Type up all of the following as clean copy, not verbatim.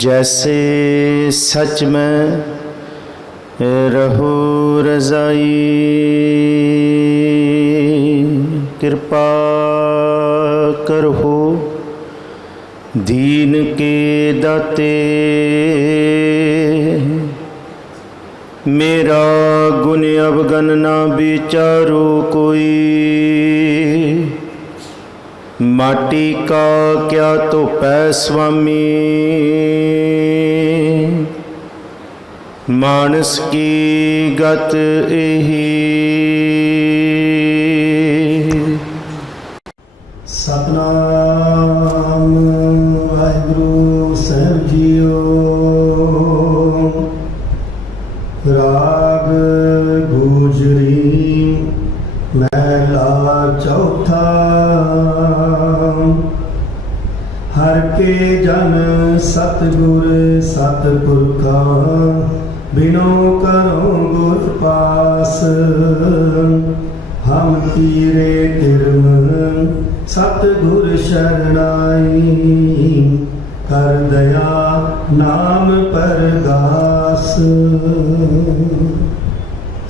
जैसे सच में रहो रज़ाई, कृपा करो दीन के दाते। मेरा गुण अवगन ना विचारो कोई, माटी का क्या तो पै स्वामी। मानस की गत एही। सतनाम वाहिगुरु साहिब जीओ। राग गुजरी महला चौथा। हर के जन सतगुर सतपुरखा, बिनो करो गुर पास। हम कीरे तिरम सतगुर शरणाई, कर दया नाम परगास।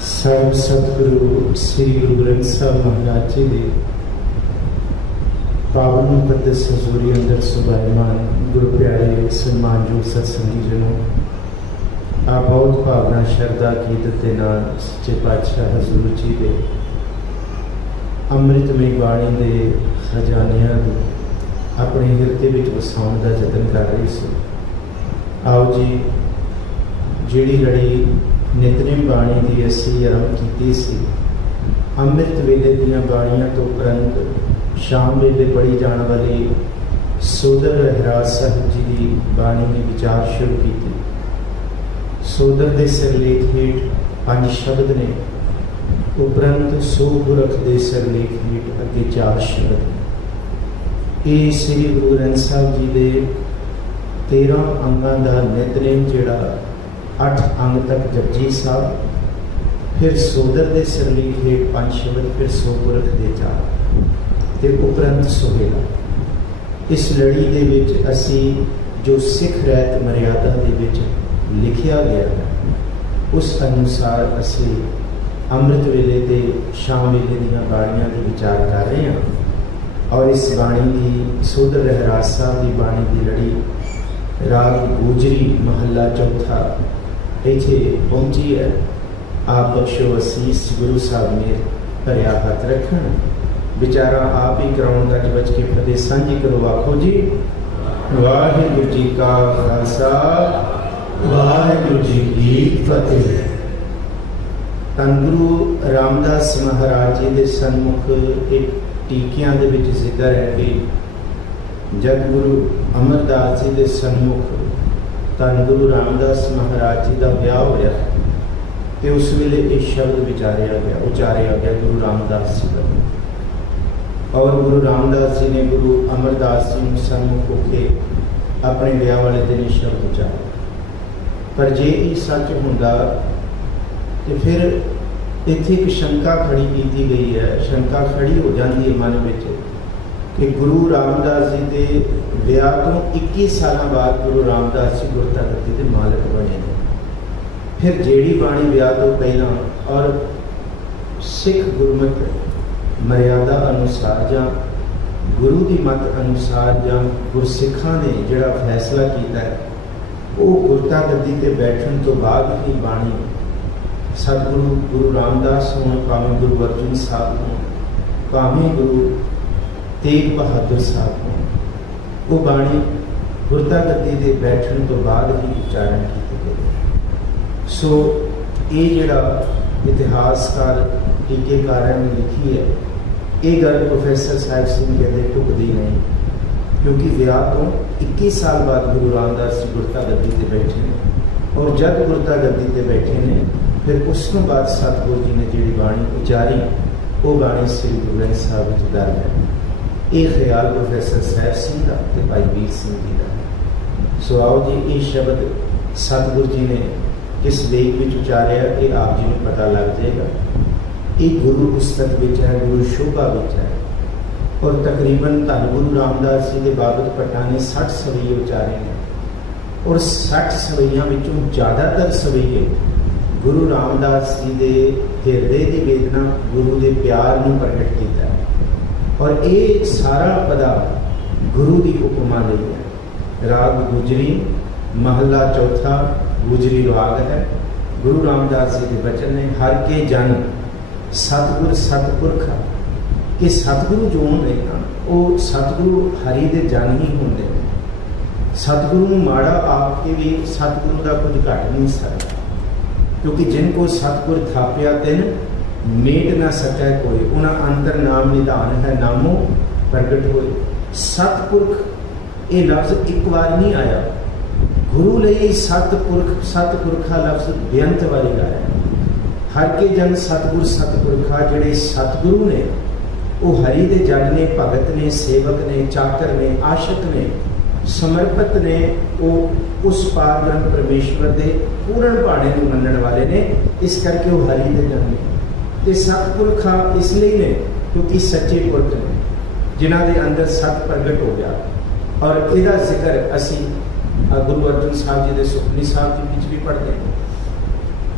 सर्व सतगुरु श्री गुरु ग्रंथ साहब महाराज जी दे पावन मुकद्दस हजूरी अंदर सुभाईमान गुरु प्यारे सम्मानयोग सत्संगी जनों, आप बहुत भावना शरदा कीरत के नाल सच्चे पातशाह हजूर जी दे अमृतमय बाणी के खजानियां को अपने हिरदे विच वसाउण का यतन कर रही सी। आओ जी, जिहड़ी लड़ी नितनेम बाणी की असी आरंभ की सी, अमृत वेले दीयां बाणियां तो उपरंत शाम वेले पढ़ी जाने वाली सोदर रहराज साहिब जी की बाणी की विचार शुरू की। सोदर के सिरलेख हेठ 5 शब्द ने, उपरंत सो पुरख के सिरलेख हेठ अगे 4 शब्द। ये श्री गुरु ग्रंथ साहिब जी के 13 अंगों का नितनेम जिहड़ा 8 अंग तक जपजी साहब, फिर सोदर के सिरलेख हेठ 5 शब्द, फिर सो पुरख के 4 ते उपरंत सुहेला। इस लड़ी दे विच असी जो सिख रहत मर्यादा दे विच लिखिया गया है, उस अनुसार असी अमृत वेले ते शाम वेले दीयां बाणियां दे विचार कर रहे हैं। और इस बाणी की सोदर रहराज साहब की बाणी की लड़ी राग गुजरी महला चौथा इत्थे पहुंची है। आप बख्शो असीस गुरु साहब ने भरिया हथ रखन, विचारा आप ही कराउण गज बच के फतेह सांझी करो। आखो जी वाहिगुरू जी का खालसा, वाहिगुरू जी की फतेह। धन गुरु रामदास महाराज जी के सन्मुख एक टीकियां दे विच जिक्र है कि जब गुरु अमरदास जी के सन्मुख धन गुरु रामदास महाराज जी का ब्याह होया तो उस वेले ये शब्द उचारिया गया गुरु रामदास जी का। और गुरु रामदास जी ने गुरु अमरदास जी को सन्मुख होके अपने ब्याह वाले दिन शब्द उचारे। पर जे ये सच होंदा तो फिर इत्थे एक शंका खड़ी की गई है, शंका खड़ी हो जाती है मन में कि गुरु रामदास जी के ब्याह तो 21 साल बाद गुरु रामदास जी गुरता गद्दी के मालिक बने। फिर जेड़ी बाणी ब्याह तो पहला और सिख गुरमत मर्यादा अनुसार या गुरु की मत अनुसार या गुरसिखा ने जिहड़ा फैसला किया है, वो गुरता गद्दी ते बैठन तो बाद ही बाणी सतगुरु गुरु रामदास हों, भावें गुरु अर्जुन साहब हों, भावें गुरु तेग बहादुर साहब हों, वो बाणी गुरता गद्दी ते बैठन तो बाद ही उच्चारण की गई। सो ये जिहड़ा इतिहासकार टीकेकारां ने लिखी है, ये गल प्रोफैसर साहिब सिंह कहते टुकदी नहीं, क्योंकि विआह तो 21 साल बाद गुरु रामदास जी गुरता गद्दी ते बैठे ने। और जब गुरता गद्दी ते बैठे ने फिर उस तो बाद सतगुरु जी ने जी बाणी उचारी, वो बाणी श्री गुरु ग्रंथ साहिब विच दर्ज है। ये ख्याल प्रोफैसर साहिब सिंह का ते भाई वीर सिंह जी का। सो आओ जी, ये शब्द सतगुरु जी ने किस लेख में उचारिया ये आप जी को पता लग जाएगा। ये गुरु पुस्तक विच है, गुरु शोभा विच है। और तकरीबन धन गुरु रामदास जी के बाबत भट्टां ने 60 सवैये उचारे हैं और 60 सवैयां विचों ज़्यादातर सवैये गुरु रामदास जी के हिरदे की वेदना गुरु के प्यार को प्रगट किया है और ये सारा पदा गुरु की उपमा ली है। राग गुजरी महला चौथा गुजरी राग है। गुरु रामदास जी के बचन ने हर के जन सतगुर सतपुरख कि सतगुरु जो होंगे ना वो सतगुरु हरि के जन ही होंगे। सतगुरु माड़ा आप के भी सतगुरु का कुछ घट नहीं सकता क्योंकि जिनको सतगुर थापिया तिन मेट ना सकै कोई उन्हें अंतर नाम निधान है नामो प्रगट होए। सतपुरख ये लफ्ज एक बार नहीं आया गुरु लिए सतपुरख सतपुरखा लफ्ज बेअंत वाली आया। हर के जन सतगुर सतपुरखा जिहड़े सतगुरु ने वो हरि दे जन ने भगत ने सेवक ने चाकर ने आशक ने समर्पित ने वो उस पारब्रह्म परमेश्वर के पूर्ण भाणे को मनण वाले ने इस करके वो हरि दे जन ने ते सतपुरखा इसलिए ने क्योंकि सच्चे पुरख ने जिन्हां दे अंदर सत प्रगट हो गया। और इहदा जिक्र असी गुरु अर्जन साहब जी के सुखमनी साहब जी विच भी पढ़ते हैं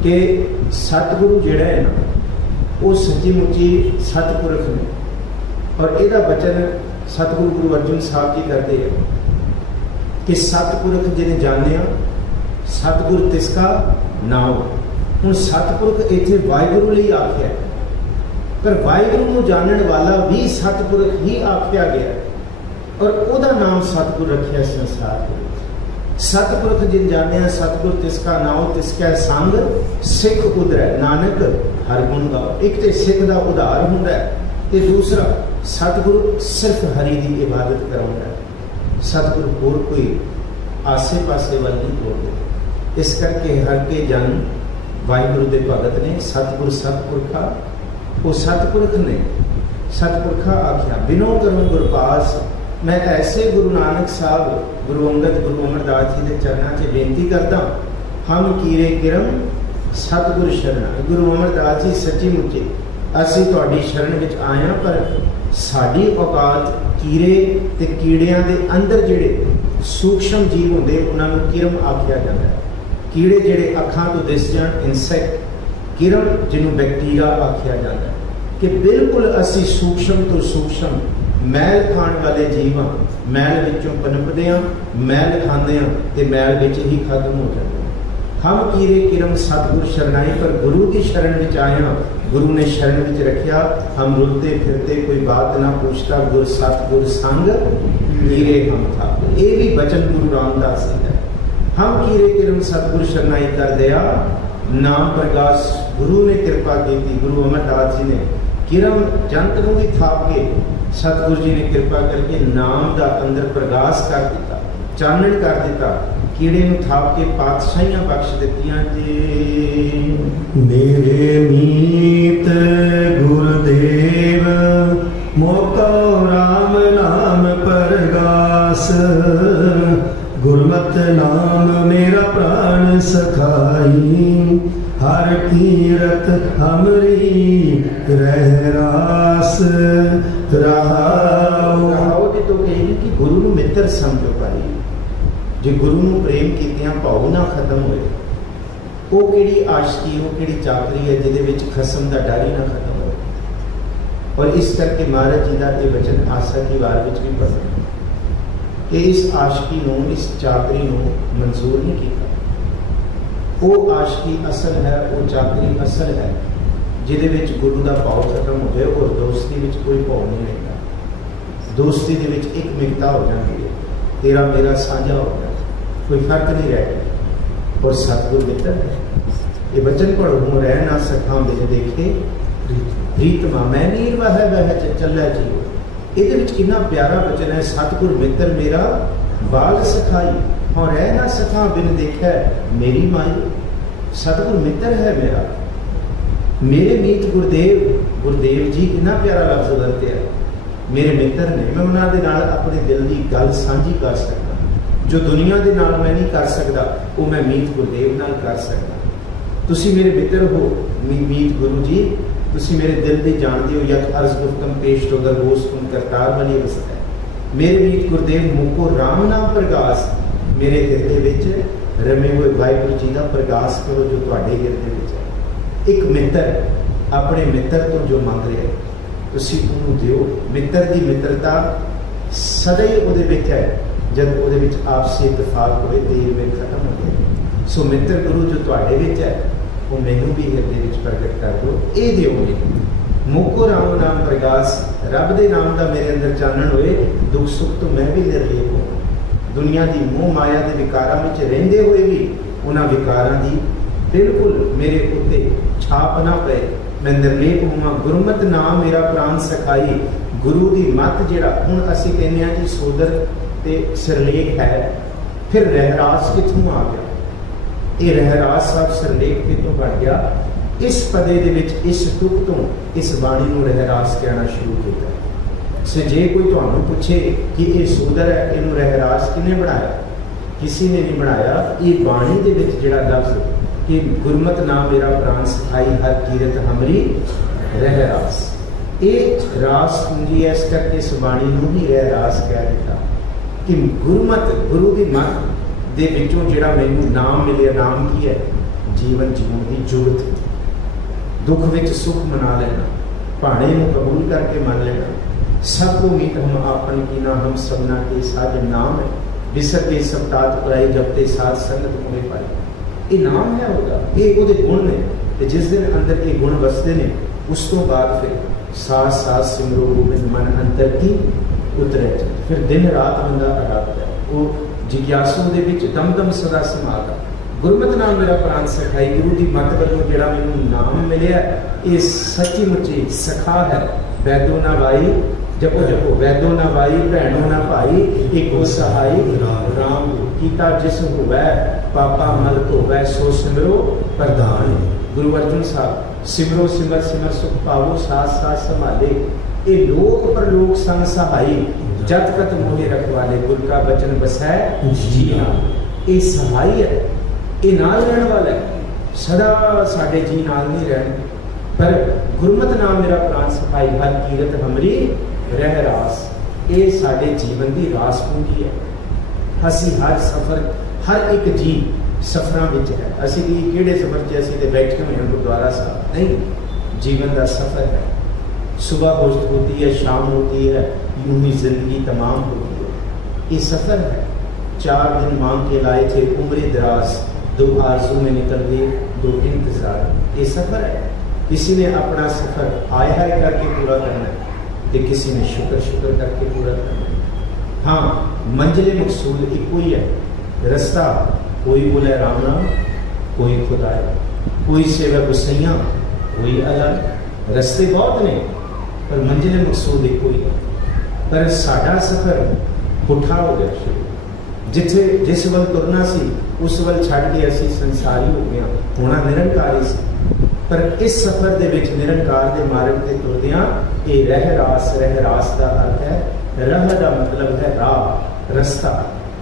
कि सतगुरु जिहड़ा है ना वो सच्ची मुच्ची सतपुरख ने। और इहदा बचन सतगुरु गुरु अर्जन साहब जी करते हैं कि सतपुरख जिन्हें जानिया सतगुर तिसका नाम। हुण सतपुरख इत्थे वाहिगुरु लई आख्या पर वाहिगुरु को जानने वाला भी सतपुरख ही आख्या गया और उहदा नाम सतगुर रखिया संसार के। सतपुरख जिन जानिया सतगुर तिसका नाम तिसका संग सिख उधर नानक हर गुण गाओ। एक तो सिख का उधार हुंदा है ते दूसरा सतगुरु सिर्फ हरि की इबादत कराउंदा है। सतगुरु होर कोई आसे पासे वाल नहीं बोलते। इस करके हर के जन वाहिगुरु के भगत ने सतगुर सतपुरखा वो सतपुरख ने सतपुरखा आख्या बिनो करूं गुरपास। मैं ऐसे गुरु नानक साहब गुरु अंगद गुरु अमरदास जी के चरणों से बेनती करता हम कीरे किरम सतगुर शरणा। गुरु अमरदास जी सच्ची मुच्ची असी तुहाडी शरण विच आया पर साडी औकात कीरे ते कीड़ियां दे अंदर जिहड़े सूक्ष्म जीव होंदे उन्हां नूं किरम आख्या जाता है। कीड़े जिहड़े अखां तो दिस जाण इंसैक्ट किरम जिन्हों बैक्टीरिया आख्या जाता है कि बिल्कुल असी सूक्ष्म तो सूक्ष्म मैल खाण वाले जीव हाँ। मैल विचों पनपदे हाँ मैल खाते हाँ तो मैल विच ही खत्म हो जाते हैं। हम कीरे किरम सतगुर शरणाई पर गुरु की शरण विच आए हाँ। गुरु ने शरण विच रखिया हम रुलते फिरते कोई बात ना पूछता गुर सतगुर संग कीरे हम था। ये भी बचन गुरु रामदास जी है। हम कीरे किरम सतगुर शरणाई कर दिया नाम प्रकाश गुरु ने कृपा की थी। गुरु अमरदास जी ने किरम जंत को भी थाप के सतगुरु जी ने कृपा करके नाम का अंदर प्रकाश कर दिता चानण कर दिता। कीड़े में थाप के पातशाहियां बख्श दित्तियां जी। मेरे मीत गुरुदेव मोको राम नाम परगास। गुरमत नाम मेरा प्राण सखाई। हर कीरत हमरी रह रास। रहाओ ते तो कहेगी कि गुरु नूं मित्र समझो पाई। जे गुरु नूं प्रेम कीतियां भाव ना खत्म होए वो किहड़ी आशिकी वो किहड़ी चाकरी है जिहदे विच खसम दा डर ही ना खत्म होए। और इस करके महाराज जी का ये वचन आसा की वार विच भी पढ़ना कि इस आशिकी नूं इस चाकरी नूं मंजूर नहीं किया। वो आशिकी असल है वो चाकरी असल है जिहदे विच गुरु का भाव खत्म हो जाए और दोस्ती विच कोई भाव नहीं रहता। दोस्ती दे विच एक मिकता हो जाती है तेरा मेरा साझा हो जाता कोई फर्क नहीं रहता। और सतगुर मित्र है ये वचन पढ़ो हूँ रह ना सका मेरे देखे प्रीतमा मैं नीर वह चला जीव। ये कितना प्यारा वचन है सतगुर मित्र मेरा बाल सखाई और रह ना सका बिन देखा मेरी माई। सतगुर मित्र है मेरा मेरे मीत गुरदेव गुरदेव जी कितना प्यारा लफ्ज वरते है मेरे मित्र ने। मैं उन्होंने नाल अपने दिल की गल साझी कर सकता जो दुनिया के नाल मैं नहीं कर सकता वो मैं मीत गुरदेव नाल कर सकता। तुसी मेरे मित्र हो मीत गुरु जी तुसी मेरे दिल दी जानदे हो, यक अर्ज गुफ्तम पेश तो दरगोश तुम करतार बनी अवस्था है। मेरे मीत गुरदेव मुको राम नाम प्रगास, मेरे हिरदे विच रमे हुए वाहिगुरू जी का प्रगास करो जो तुहाडे हिरदे विच है। एक मित्र अपने मित्र तो जो मंग रहा है तुसी उहनूं दिओ। मित्र की मित्रता सदा ही उहदे विच है, जब उहदे विच आपसी इतफाक होवे देर में खत्म हो जाए। सो मित्र गुरु जो तुहाडे विच है वो मैनूं भी हिरदे विच प्रगट कर दो, ये दिओ मैनूं। मुको राम नाम प्रगास, रब दे नाम का मेरे अंदर चानण होए, दुख सुख तो मैं भी निर्लेप हो। दुनिया की मोह माया के विकारां विच रहिंदे होए भी उन्हां विकारां दी बिल्कुल मेरे उत्ते छाप ना पए, मैं निर्लेप होवां। गुरमत नाम मेरा प्राण सखाई, गुरु की मत जिहड़ा हुण असीं कहने आ कि सोदर ते सिरलेख है, फिर रहरास कित्थों आ गया? ये रहरास साहब सिरलेख कितों बन गया? इस पदे दे विच इस तुक तो इस बाणी नूं रहरास कहना शुरू किया। सो जे कोई तुहानूं पुछे कि ये सोदर है, इहनूं रहरास किने बनाया? किसी ने नहीं बनाया। ये बाणी दे विच जिहड़ा लफ्ज़ कि गुरमत नाम मेरा प्राण सखाई, हर कीरत हमरी रहरास, ये रास पूंजी है। इस करके इस बाणी नूं ही रहरास कह दिता कि गुरमत गुरु की मत दे विचों जिहड़ा मैनूं नाम मिलिया। नाम की है? जीवन जीवन की जुगत, दुख विच सुख मना लेना, भाणे नूं कबूल करके मन लेना। सबको मीत हम आपन की ना, हम सबना के साज नाम है। बिसर के सब तात पुराई, जपते साथ संगत होए पाई। ये नाम है होगा, ये उहदे गुण ने, ते जिस दिन अंदर ये गुण वसदे ने उस तो बाद फिर साथ साथ सिमरो गोबिंद मन अंतर की उतरे। फिर दिन रात बंदा आराधदा है, वो जिज्ञासू दे विच दम दम सदा समाता। गुरमत नाम मेरा प्राण सखाई, गुरु की मत वालों जिहड़ा मैनूं नाम मिलिया, ये सच्ची मुच्ची सखा है। वैदो ना वाई, जपो जपो वैदो ना वाई, भैणो ना भाई, एको सहाई राम कीता जिस होवै, पापा मल होवै, सो सिमरो प्रधान। गुरु अर्जुन साहब, सिमरो सिमर सिमर सुख पावो, साथ साथ संभाले, ये लोक परलोक संग सहाई, जत कत मोहे रखवाले, गुर का बचन बसै जी हाँ। ये सहाई है, ये नाल रहने वाला है, सदा साडे जी नाल नहीं रहने। पर गुरमत नाम मेरा प्राण सखाई, हर कीरत हमरी रहरास, ये साडे जीवन की रास पूंजी है। असी हर सफर, हर एक जी सफर विच है। असी भी किहड़े सफर च असी ते बैठे हुए हैं गुरुद्वारा साहब? नहीं, जीवन का सफर है। सुबह होती है, शाम होती है, यूं ही जिंदगी तमाम होती है। ये सफर है। 4 दिन मांग के लाए थे उम्र दराज, 2 आरज़ू में निकल गए 2 इंतजार। ये सफर है। किसी ने अपना सफर आय हाय करके पूरा करना है, तो किसी ने शुक्र शुक्र करके पूरा करना है। हाँ, मंजिल मकसूद एक ही है। रास्ता कोई बोले राम नाम, कोई खुदाए, कोई सेवा गुसैया, कोई अलग। रस्ते बहुत ने पर मंजिल मकसूद एक ही है। पर साडा सफर पुठा हो गया शुरू। जिथे जिस वल तुरना सी उस वल छड़ के असी संसारी हो गया, होना निरंकारी सी। पर इस सफर दे विच निरंकार दे मार्ग ते तुरदियां ये रहरास, रहरास का अर्थ है रह का मतलब है राह, रास्ता,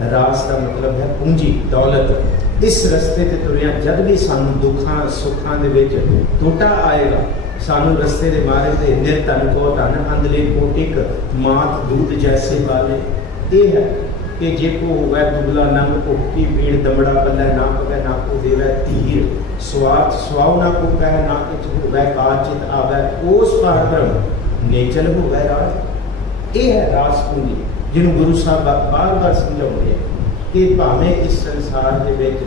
रास का मतलब है पूंजी, दौलत। इस रस्ते ते तुरिया जब भी सानू दुखां सुखां दे विच टोटा आएगा, सानू रस्ते दे मार्ग ते निर्धन को धन अंधले को एक मात दूध जैसे वाले। ये है कि जे को होवे दुबला नंग भुखी पीड़, दमड़ा पल्ले ना पकै ना को देवै धीर, स्वार्थ स्वाव ना को कह ना किछ होवे, काचित आवे ओस पार ब्रह्म, नेचल होवे राज। ये है रास पूंजी जिन्हों गुरु साहब बार बार समझाते हैं कि भावें इस संसार के विच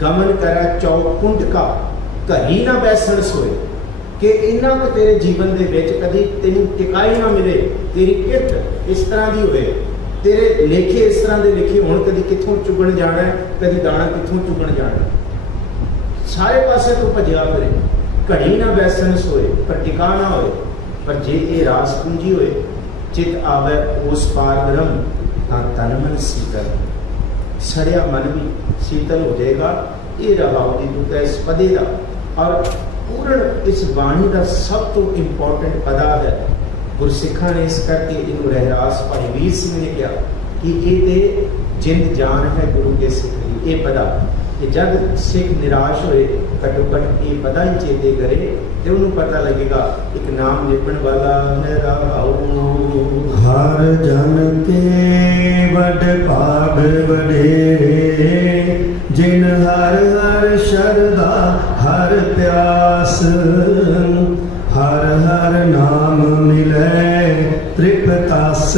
गमन करै चौकुंड का, घरी ना बैसन सोए, कि इन्ना को तेरे जीवन के विच कभी तेनू टिकाई ना मिले, तेरी किट इस तरह की होए, तेरे लेखे इस तरह के लिखे होण, कभी कित्थों चुगण जाना है, कभी दाना कित्थों चुगण जाना है, सारे पासे तो भजया फिरे, घड़ी ना बैसन सोए पर टिका ना होए। पर जे ये रास पूंजी होए, चित आवे उस पार ब्रह्म, हाँ तन मन शीतल, सड़िया मन भी शीतल हो जाएगा। ये रहा दुख है इस पदे का। और पूर्ण इस बाणी का सब तो इंपॉर्टेंट पदा है। गुरसिखा ने इस करके इनू रहरास भाई वीर सिंह ने कहा कि ये जिंद जान है गुरु के सिख, ये पदा कि जब सिख निराश होए घट्टो घट ये पता ही चेते करे तो उन्होंने पता लगेगा एक नाम जपण वाला है राऊ। हर जन के बड़ भाग वडेरे जिन हर हर शरदा हर प्यास हर हर नाम मिले तृप्तास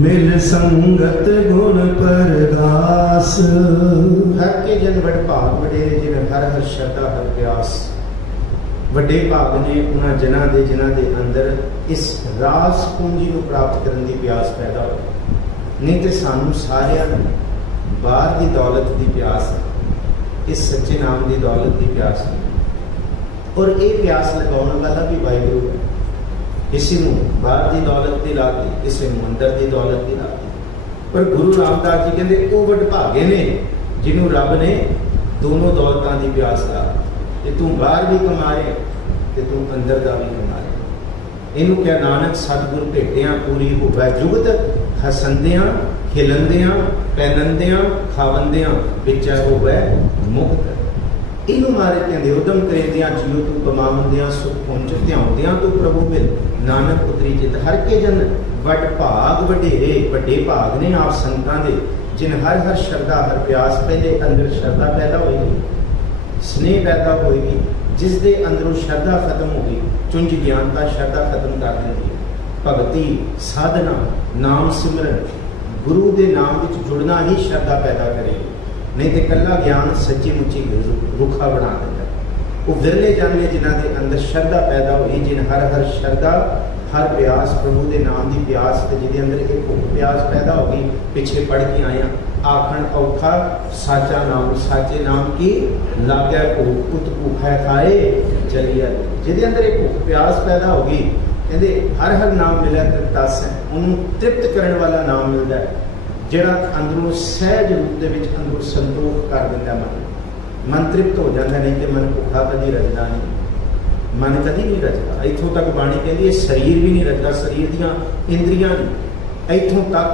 मिल संगत गुण परगास। हर के जन बड़ भाग वडेरे जिन हर हर शरदा हर प्यास। ਵੱਡੇ ਭਾਗ ਨੇ ਉਹਨਾਂ ਜਨਾਂ ਦੇ ਜਿਨ੍ਹਾਂ ਦੇ ਅੰਦਰ ਇਸ ਰਾਸ ਪੂੰਜੀ ਨੂੰ ਪ੍ਰਾਪਤ ਕਰਨ ਦੀ ਪਿਆਸ ਪੈਦਾ ਹੋਈ। ਨਹੀਂ ਤੇ ਸਾਨੂੰ ਸਾਰਿਆਂ ਨੂੰ ਬਾਹਰ ਦੀ ਦੌਲਤ ਦੀ ਪਿਆਸ ਹੈ, ਇਸ ਸੱਚੇ ਨਾਮ ਦੀ ਦੌਲਤ ਦੀ ਪਿਆਸ ਹੈ। ਔਰ ਇਹ ਪਿਆਸ ਲਗਾਉਣ ਵਾਲਾ ਵੀ ਵਾਹਿਗੁਰੂ ਹੈ। ਕਿਸੇ ਨੂੰ ਬਾਹਰ ਦੀ ਦੌਲਤ ਦੀ ਲਾਤੀ, ਕਿਸੇ ਨੂੰ ਅੰਦਰ ਦੀ ਦੌਲਤ ਦੀ ਲਾਤੀ। ਪਰ ਗੁਰੂ ਰਾਮਦਾਸ ਜੀ ਕਹਿੰਦੇ ਉਹ ਵਡਭਾਗੇ ਨੇ ਜਿਹਨੂੰ ਰੱਬ ਨੇ ਦੋਨੋਂ ਦੌਲਤਾਂ ਦੀ ਪਿਆਸ ਲਾ। ਤੇ ਤੂੰ ਬਾਹਰ ਵੀ ਕਮਾ ਰਿਹਾ ਤੇ ਤੂੰ ਅੰਦਰ ਦਾ ਵੀ ਕਮਾ ਰਿਹਾ। ਇਹਨੂੰ ਕਿਹਾ ਨਾਨਕ ਸਤਿਗੁਰ ਭੇਟਿਆਂ ਪੂਰੀ ਹੋਵੇ ਜੁਗਤ ਹਸੰਦਿਆਂ ਖਿਲੰਦਿਆਂ ਪੈਨੰਦਿਆਂ ਖਾਵੰਦਿਆਂ ਵਿਚਾ ਹੋਵੇ ਮੁਕਤ। ਇਹਨੂੰ ਮਾਰੇ ਕਹਿੰਦੇ ਉਦਮ ਕਰੇਂਦਿਆਂ ਜੀਉ ਤੂੰ ਕਮਾਵੰਦਿਆਂ ਸੁਖ ਪੁੰਜ ਧਿਆਉਂਦਿਆਂ ਤੂੰ ਪ੍ਰਭੂ ਮਿਲ ਨਾਨਕ ਉਤਰੀ ਜਿਤ। ਹਰ ਕੇ ਜਨ ਵੱਡ ਭਾਗ ਵਡੇਰੇ ਵੱਡੇ ਭਾਗ ਨੇ ਆਪ ਸੰਤਾਂ ਦੇ ਜਿਨ ਹਰ ਹਰ ਸ਼ਰਧਾ ਹਰ ਪਿਆਸ। ਪਹਿਲੇ ਅੰਦਰ ਸ਼ਰਧਾ ਪੈਦਾ ਹੋਏਗੀ, स्नेह पैदा होएगी, जिस दे अंदरों श्रद्धा खत्म होगी चुंज ज्ञानता श्रद्धा खत्म कर देती है। भगती साधना नाम सिमरन गुरु के नाम विच जुड़ना ही श्रद्धा पैदा करेगी। नहीं तो कला ज्ञान सच्ची मुच्ची रुखा बना देता है। वो विरले जाने जिन्हों के अंदर श्रद्धा पैदा हुई जिन हर हर श्रद्धा हर प्यास प्रभु के नाम की प्यास जिसके अंदर एक भुख प्यास पैदा होगी। पिछे पढ़ के आया आखण औखा साचा नाम साचे नाम की लाग्या भूख उत भूखा खाए चलिया। जिसके अंदर एक भुख प्यास पैदा होगी कहते हर हर नाम मिला तृप्तास है। उन्होंने तृप्त करने वाला नाम मिलता है जोड़ा अंदरों सहज रूप के अंदरों संतोख कर देता। मन तृप्त हो जाता। नहीं तो मन भुखा कभी रजदा नहीं, मन कभी नहीं रजदा। इतों तक बाणी कहती है शरीर भी नहीं रजदा, शरीर दियां इंद्रियां नहीं। इतों तक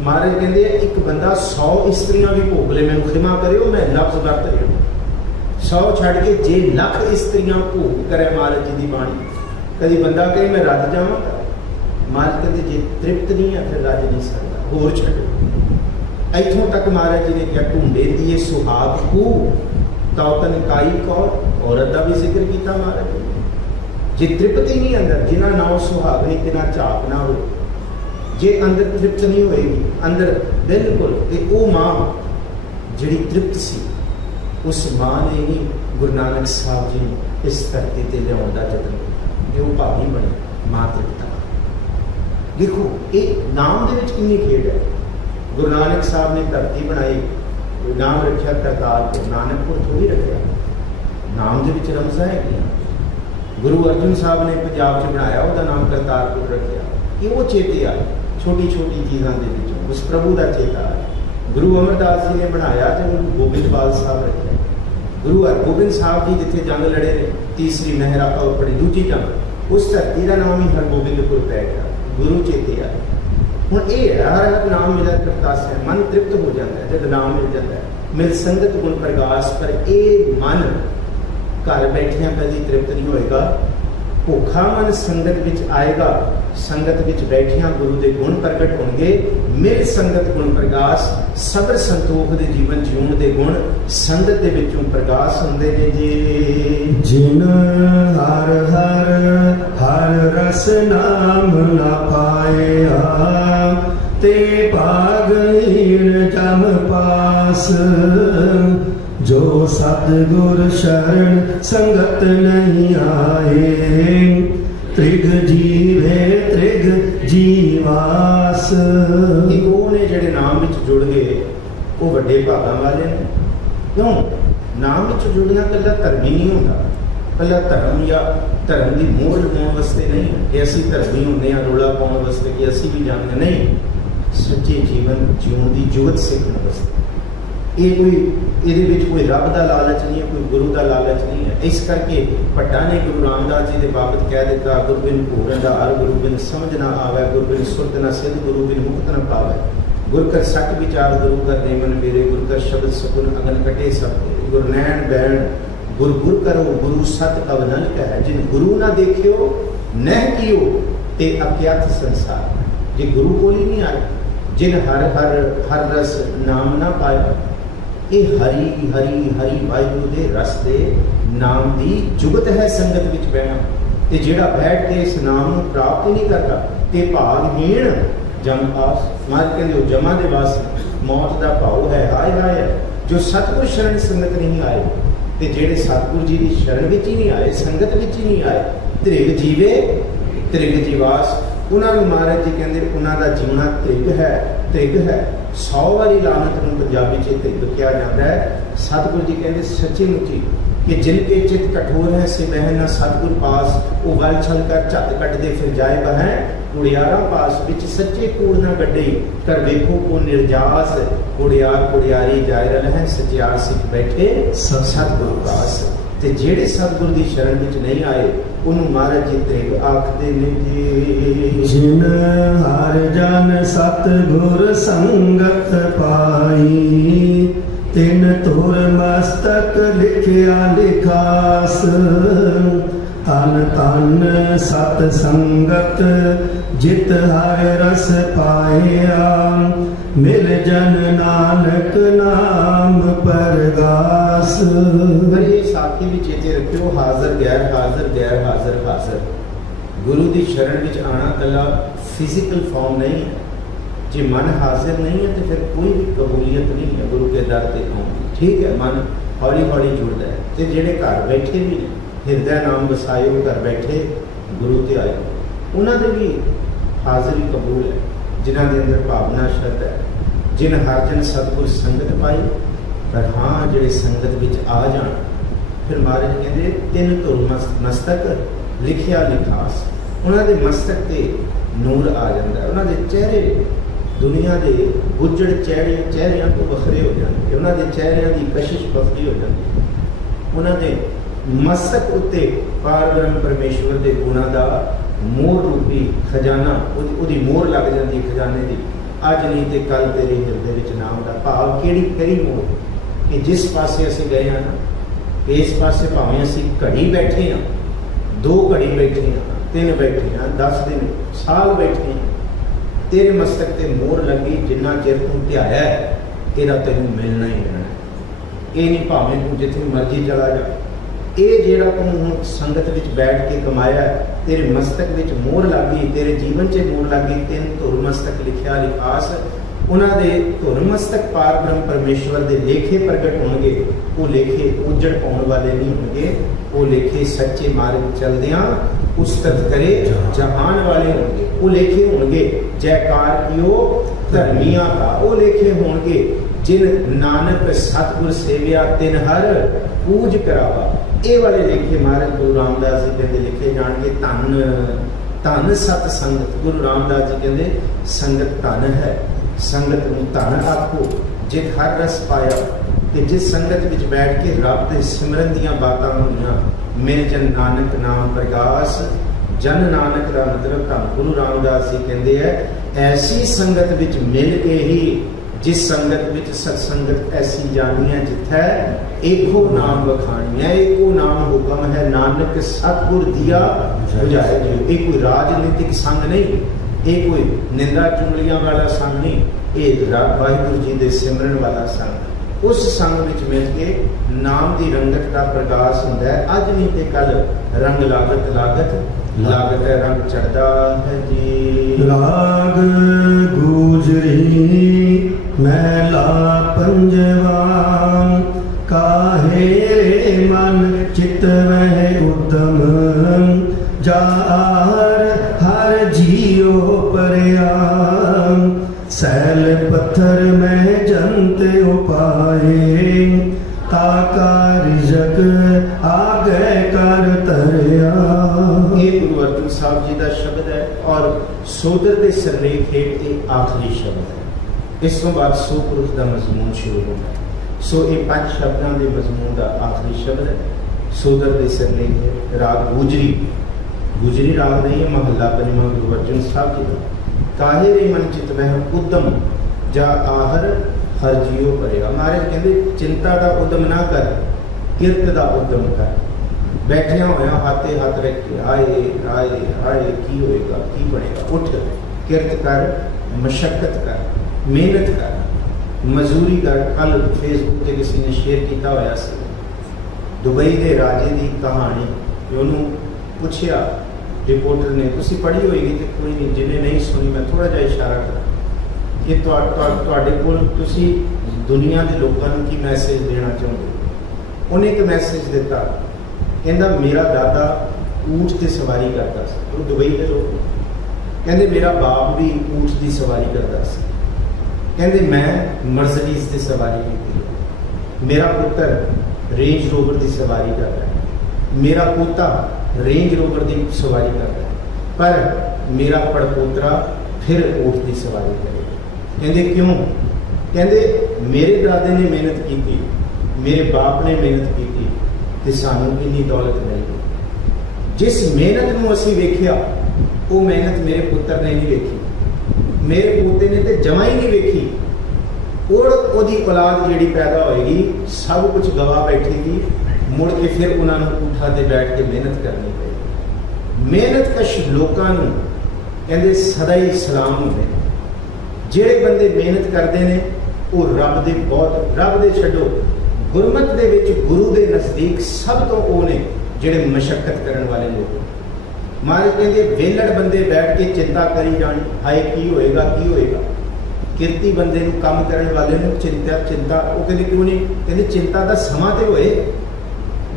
महाराज कहते एक बंदा 100 इस्त्रियां भी भोग ले मैं खिमा करो मैं लफ्ज वरत रहा 100 छड़ के जे लख इस्त्रियां भोग करे महाराज जी की बाणी। कभी बंदा कहे मैं रज जावांगा, महाराज कहते जे तृप्त नहीं है फिर रज नहीं सकता, होर छड्डो। इतों तक महाराज जी ने क्या ढूंढे दिए सुहाग को तौतन काई कौर औरत का भी जिक्र किया महाराज जी। जे तृप्त ही नहीं अंदर जिन्ना नाम सुहाग नहीं तिना झाप ना हो, जे अंदर तृप्त नहीं होएगी अंदर बिल्कुल वो माँ जिहड़ी तृप्त सी उस माँ ने ही गुरु नानक साहब जी इस धरती ते लियाउण दा यतन किया। वो भागी बनी माँ तृप्ता। देखो ये नाम दे विच कितनी खेड है। गुरु नानक साहब ने धरती बनाई, नाम रखा करतारपुर, नानकपुर थोड़ी रखा, नाम दे विच रमज़ां है। गुरु अर्जुन साहब ने पंजाब च बनाया उसका नाम करतारपुर रखा। ये वो चेते आ छोटी छोटी चीज़ों के विचों उस प्रभु का चेता है। गुरु अमरदास जी ने बनाया तो उन्होंने गोबिंदपाल साहब रखे। गुरु हरगोबिंद साहब जी जिथे जंग लड़े ने तीसरी मेहरा पड़ी दूजी जंग उस धरती का नाम ही हरगोबिंदपुर पै गया। गुरु चेते आ हुण ये हर हर नाम मिला करतास है। मन तृप्त हो जाता है जब नाम मिल जाता है। मिल संगत गुण प्रकाश पर ये मन घर बैठिया कभी तृप्त नहीं होएगा। भूखा मन संगत विच आएगा, संगत विच बैठिया गुरु के गुण प्रगट होंगे। मिल संगत गुण प्रकाश सबर संतोख दे जीवन जीवन के गुण संगत दे विचों प्रकाश होंदे ने जी। जिन हर हर हर रस नाम न पाया ते भागहीन जम पास। जो सतगुर शरण संगत नहीं आए त्रिग जीवे त्रिग जीवास। वो ने जेडे नाम विच जुड़ गए वो वड्डे भागां वाले ने। क्यों नाम विच जुड़ना कल्ला धर्मी नहीं होंदा, कल्ला धर्म या धर्म की मोहर लवाउण वास्ते नहीं कि असीं धर्मी हुंदे हां रोला पाउण वास्ते कि असीं भी जाणदे नहीं। सच्चे जीवन जीवन की जुगत सीखण वास्ते। ये कोई रब का लालच नहीं है, कोई गुरु का लालच नहीं है। इस करके भट्टा ने गुरु रामदास जी के बाबत कह दिता गुरु बिन भोरन दा हर गुरु बिन समझ ना आवे, गुरु बिन सुरत ना सिद्ध, गुरु बिन मुक्त न पावे। गुर कर सट विचार गुरु कर नेमन मेरे, गुर कर शब्द सकुन अगन कटे सब तेरे, गुर नैन बैण गुर गुर करो गुरु सत अवनल कह, जिन गुरु ना देखियो नह कियो ते अज्ञात संसार। जे गुरु कोई नहीं आए, जिन हर हर हर रस नाम ना पाया, ये हरी हरी हरी वाहिगुरु दे रस दे नाम दी जुगत है संगत विच बहना। ते जेड़ा बैठ के इस नाम नूं प्राप्त ही नहीं करता ते भागहीन जम आस। महाराज कहंदे जमा दे वास मौत दा भाव है, हाय हाय जो सतगुर शरण संगत नहीं आए, ते जेड़े सतगुर जी की शरण विच ही नहीं आए, संगत विच ही नहीं आए, त्रिग जीवे त्रिग जीवास। उन्होंने महाराज जी कहते उन्हों का जीवना त्रिग है, त्रिग है। 100 वारी लानत नूं पंजाबी च त्रिग कहा जाता है। सतगुरु जी कहते सच्ची मुची कि जिनके चित कठोर है से बह न सतगुर पास, वो वल छल कर झट कटदे फिर जाए बह कुड़ियारा पास। विच सच्चे कूड़ न गड्डे कर वेखो को निर्जास, कुड़ियार कुड़ियारी जाए रल है सचियार सिख बैठे सतगुर पास। ते जेड़े सतगुर दी शरण विच नहीं आए उन्होंने महाराज जी त्रिग आखदे ने जी। जिन हर जन सतगुर संगत पाई, तिन तुर मस्तक लिखिया लिखास। तन तन सत संगत जित हर रस पाया, मिल जन नानक नाम परगास। पर ये साथी भी चेते रखियो, हाजर गैर हाजर गैर हाजर हाजर। गुरु की शरण विच आना कला फिजिकल फॉर्म नहीं है। जे मन हाजिर नहीं है तो फिर कोई भी कबूलियत नहीं है गुरु के दर से आने। ठीक है, मन हौली हौली जुड़ता है। तो जेड़े घर बैठे भी हृदय नाम वसायो घर बैठे गुरु ते आए, उन्होंने भी हाजिरी कबूल है। जिन्हों के अंदर भावना श्रद्धा है, जिन हर जन सतगुर संगत पाई। पर हाँ जेड़े संगत विच आ जान, फिर महाराज कहते तिन तुर मस्तक लिखिया लिखास। उन्होंने मस्तक ते नूर आ जाता है, उन्होंने चेहरे दुनिया के गुजड़ चेहरिਆਂ ਤੋਂ ਵੱਖਰੇ हो जाते, उन्होंने चेहरिਆਂ की कशिश बखरी हो जाती। उन्होंने मस्तक उत्ते पार ब्रह्म परमेश्वर के गुणों का मोर रूपी खजाना, उहदी मोर लग जाती खजाने की। अज नहीं तो कल तेरे हृदय विच नाम का भाव केड़ी केड़ी मोर कि जिस पासे असीं गए हैं ना, इस पासे भावें असीं घड़ी बैठे हाँ, 2 घड़ी बैठे हाँ, 3 बैठे हाँ, 10 दिन साल बैठे हाँ, तेरे मस्तक ते मोर लगी। जिन्ना चिर तू ध्याया तेरा तेनों मिलना ही मिलना। ये नहीं भावें तू जिथे मर्जी चला जा, ये जेड़ा तू हुण संगत विच बैठ के कमाया, तेरे मस्तक विच मोर लग गई, तेरे जीवन च मोर लग गई। तिन धुर मस्तक लिखिया लिखास। उन्होंने धुर मस्तक पार ब्रह्म परमेश्वर के लेखे प्रगट होंगे। वो लेखे उजड़ पाने वाले नहीं होंगे, वो लेखे सच्चे मार्ग चलदियां उस्तत करे जहान वाले होंगे। वो लेखे होंगे जयकार कियो धर्मिया का, वो लेखे होंगे जिन नानक सतगुर सेविया तिन हर पूज करावा। ये वाले लेखे महाराज गुरु रामदास जी कहते लिखे जाएंगे। धन धन सत संगत। गुरु रामदास जी कहते संगत धन है, संगत नूं धन आखो। जित हर रस पाया कि जिस संगत विच बैठ के रब दे सिमरन दीयां बातां होईयां, मिल जन नानक नाम प्रकाश। जन नानक का मतलब धन गुरु रामदास जी कहते हैं ऐसी संगत विच मिल के ही, जिस संगत विच सत्संगत ऐसी जानी है जिथे एको नाम बखानी है। एको नाम हुक्म है नानक सतगुर दिया बुझाए जियो। ये कोई राजनीतिक संग नहीं, ये कोई निंदा चुंगलियां वाला संग नहीं, ये वाहिगुरु जी के सिमरन वाला संग। उस संग विच मिल के नाम की रंगत का प्रकाश होता है। अज नहीं तो कल रंग लागत लागत लागत है, रंग चढ़ता है जी। राग गुजरी मैला पंजवा, काहे रे मन चित वह उद्दम। जार हर जियो परया, सैल पत्थर में जनते उपाए। ताका रिजक आगे कर तरया। ये गुरु अर्जन साहब जी का शब्द है और सोदर के सरलेख हेठ ये आखिरी शब्द है। इस तो बाद सो पुरुष का मजमून शुरू होता है। सो ये 5 शब्दों के मजमून का आखिरी शब्द है। सोदर के सरलेख है राग गुजरी। गुजरी राग नहीं है, महला पंजवां गुरु अर्जन साहब जी का। काहे रे मन चित वह उद्दम। जा आहर हर जीओ भरिया। महाराज कहते चिंता का उद्यम ना कर, किरत का उद्यम कर। बैठिया होया हाथे हाथ रख के आए आए आए की होएगा की बनेगा, उठ किरत कर, मशक्कत कर, मेहनत कर, मजदूरी कर। कल फेसबुक पर किसी ने शेयर किया होया सी दुबई के राजे की कहानी, उन्होंने पूछया रिपोर्टर ने, तुसी पढ़ी होएगी तो कोई नहीं, जिन्हें नहीं सुनी मैं थोड़ा जिहा इशारा करा कि तुहाडे कोल तुसी दुनिया के लोगों की मैसेज देना चाहते हो। उन्हें एक मैसेज दिता, कहता मेरा दादा ऊँट की सवारी करता सी, वो दुबई के लोग कहते मेरा बाप भी ऊँट की सवारी करता सी, कहते मैं मर्सिडीज की सवारी की, मेरा पुत्र रेंज रोवर की सवारी करता है, मेरा पोता रेंज रोवर की सवारी करता है, पर मेरा पड़पोतरा फिर ऊँट की सवारी करेगा। कहते क्यों? कहते मेरे दादे ने मेहनत की थी, मेरे बाप ने मेहनत की थी, तो सानू इन्नी दौलत मिल गई। जिस मेहनत को असी वेख्या वो मेहनत मेरे पुत्र ने नहीं वेखी, मेरे पोते ने तो जमा ही नहीं वेखी। और ओदी औलाद जिहड़ी पैदा होएगी सब कुछ गवा बैठेगी, मुड़ के फिर उन्होंने ऊठा ते बैठ के मेहनत करनी पड़ेगी। मेहनत कश लोगों कहते सदा ही सलाम होंगे। ਜਿਹੜੇ ਬੰਦੇ ਮਿਹਨਤ ਕਰਦੇ ਨੇ ਉਹ ਰੱਬ ਦੇ ਬਹੁਤ, ਰੱਬ ਦੇ ਛੱਡੋ ਗੁਰਮਤ ਦੇ ਵਿੱਚ ਗੁਰੂ ਦੇ ਨਜ਼ਦੀਕ ਸਭ ਤੋਂ ਉਹ ਨੇ ਜਿਹੜੇ ਮਸ਼ੱਕਤ ਕਰਨ ਵਾਲੇ ਲੋਕ। ਮਹਾਰਾਜ ਕਹਿੰਦੇ ਵਿਹਲੜ ਬੰਦੇ ਬੈਠ ਕੇ ਚਿੰਤਾ ਕਰੀ ਜਾਣ, ਹਾਏ ਕੀ ਹੋਏਗਾ ਕੀ ਹੋਏਗਾ। ਕਿਰਤੀ ਬੰਦੇ ਨੂੰ ਕੰਮ ਕਰਨ ਵਾਲੇ ਨੂੰ ਚਿੰਤਾ ਉਹ ਕਹਿੰਦੇ ਕਿਉਂ ਨਹੀਂ? ਕਹਿੰਦੇ ਚਿੰਤਾ ਦਾ ਸਮਾਂ ਤੇ ਹੋਏ,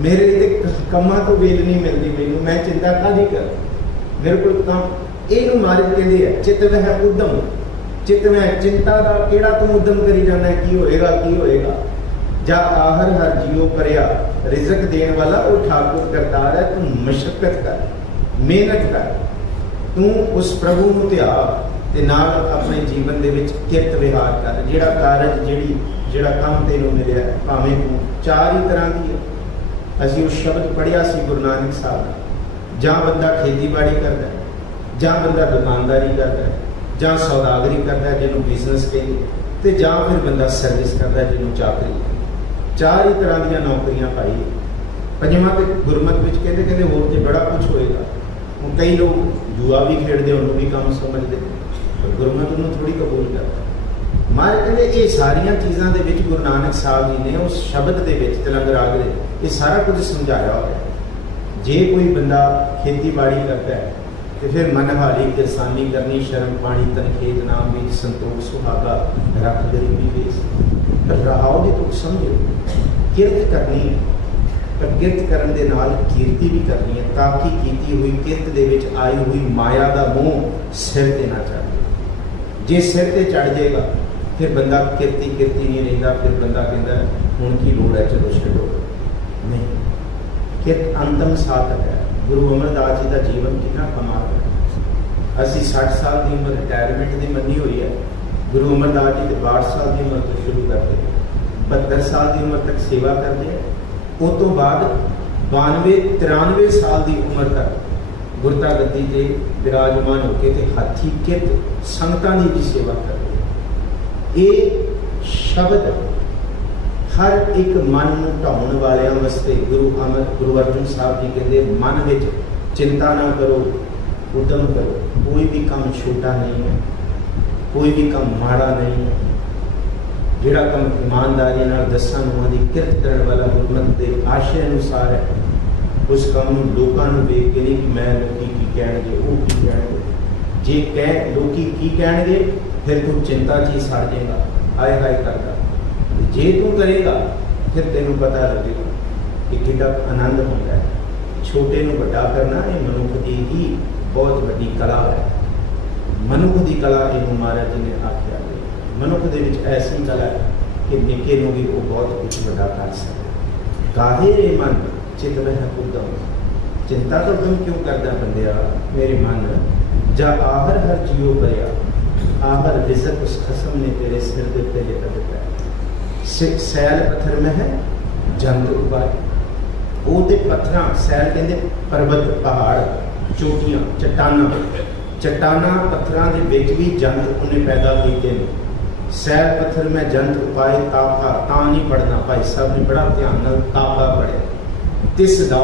ਮੇਰੇ ਲਈ ਤੇ ਕੰਮਾਂ ਤੋਂ ਵੇਲ ਨਹੀਂ ਮਿਲਦੀ, ਮੈਨੂੰ ਮੈਂ ਚਿੰਤਾ ਕਾਹਦੀ ਕਰ, ਮੇਰੇ ਕੋਲ ਕੰਮ। ਇਹਨੂੰ ਮਹਾਰਾਜ ਕਹਿੰਦੇ ਆ ਚਿੱਤ ਹੈ ਉਦਮ, चित्त में चिंता का केड़ा तू उद्यम करी जाना है, की होएगा की होएगा। जा आहर हर जीओ परिया, रिजक देने वाला वो ठाकुर करतार है। तू मशक्कत कर, मेहनत कर, तू उस प्रभु को ध्यान ते नाल अपने जीवन दे विच किरत विहार कर। जिहड़ा कारज जिहड़ा काम तैनूं मिलिया भावें तू चार ही तरह की है। असीं उस शब्द पढ़िया सी गुरु नानक साहब, जां बंदा खेतीबाड़ी करदा है, जां बंदा दुकानदारी करदा है, ਜਾਂ ਸੌਦਾਗਰੀ ਕਰਦਾ ਜਿਹਨੂੰ ਬਿਜ਼ਨਸ ਕਹਿੰਦੇ, ਤੇ ਜਾਂ ਫਿਰ ਬੰਦਾ ਸਰਵਿਸ ਕਰਦਾ ਜਿਹਨੂੰ ਚਾਕਰੀ ਕਹਿੰਦੇ। ਚਾਰ ਹੀ ਤਰ੍ਹਾਂ ਦੀਆਂ ਨੌਕਰੀਆਂ ਪਾਈ। ਪੰਜਵਾਂ ਤੇ ਗੁਰਮਤ ਵਿੱਚ ਕਹਿੰਦੇ ਹੋਰ ਤੇ ਬੜਾ ਕੁਝ ਹੋਏਗਾ। ਹੁਣ ਕਈ ਲੋਕ ਜੂਆ ਵੀ ਖੇਡਦੇ, ਉਹਨੂੰ ਵੀ ਕੰਮ ਸਮਝਦੇ, ਪਰ ਗੁਰਮਤ ਨੂੰ ਥੋੜੀ ਕਬੂਲ ਕਰਦਾ। ਮਹਾਰਾਜ ਕਹਿੰਦੇ ਇਹ ਸਾਰੀਆਂ ਚੀਜ਼ਾਂ ਦੇ ਵਿੱਚ ਗੁਰੂ ਨਾਨਕ ਸਾਹਿਬ ਜੀ ਨੇ ਉਸ ਸ਼ਬਦ ਦੇ ਵਿੱਚ ਤਿਲੰਗ ਰਾਗ ਦੇ ਇਹ ਸਾਰਾ ਕੁਝ ਸਮਝਾਇਆ ਹੋਇਆ। ਜੇ ਕੋਈ ਬੰਦਾ ਖੇਤੀਬਾੜੀ ਕਰਦਾ ਹੈ तो फिर मनहारी किरसानी करनी, शर्म पानी तनखेज नाम बीज संतोख सुहागा, रख गरीबी बेस। पर रहाओ दी तुम समझो, किरत करनी है, पर किरत करन दे नाल कीर्ति भी करनी है, ताकि कीती हुई किरत दे विच आई हुई माया दा मोह सिर ते ना चढ़े। जे सिर ते चढ़ जाएगा फिर बंदा किरती नहीं रहिंदा, फिर बंदा कहता हुण की लोड़ है चलो छड्डो। नहीं, किरत अंतम साधक है। गुरु अमरदास जी का जीवन कितना कमाल है। असी 60 साल की उम्र रिटायरमेंट की मनी हुई है, गुरु अमरदास जी तो 62 साल की उम्र तो शुरू करते हैं, 72 साल की उम्र तक सेवा करते हैं। उस तो बाद 92-93 साल की उम्र तक गुरता गद्दी से विराजमान होकर ते हाथी कित संगतां की भी सेवा करते हैं। ये शब्द हर एक मन को ढाउण वालियां वास्ते गुरु अर्जन साहब जी कहते मन में चिंता ना करो, उद्यम करो। कोई भी काम छोटा नहीं है, कोई भी काम माड़ा नहीं है। जिहड़ा काम ईमानदारी नाल दसां नूहां दी किरत करन वाला गुरमत के आशय अनुसार है, उस काम नूं लोकां नूं वेख के नहीं कि मैं लोकी की कहणगे वो की कहणगे। जे कह लोकी की कहणगे फिर तू चिंता च ही सड़ जाएगा, हाय हाय करदा। जे तू करेगा फिर तेनों पता लगेगा कि कितना आनंद होता है। छोटे नूं वड्डा करना ये मनुख की ही बहुत वड्डी कला है। मनुख की कला इनू महाराज जी ने आख्या है। मनुख दे विच ऐसी कला है कि निके नूं भी वो बहुत कुछ वड्डा कर सकता। काहे रे मन चित वह उद्यम, चिंता तो तुम क्यों करदा बंदिया मेरे मन। जा आहर हर जीओ भरिया, आहर रिज़क उस खसम ने तेरे सिर दे उत्ते लिख दिता है। सैल पत्थर में है जंग उबाए, वो पत्थर सैल कहते पर्वत पहाड़ चोटियां चट्टाना पत्थरों के भी जंग उन्हें पैदा किए हैं। सैल पत्थर में जंत उपाय ताका ता नहीं पढ़ना। भाई साहब ने बड़ा ध्यान नाल ताका पढ़िया। तिस दा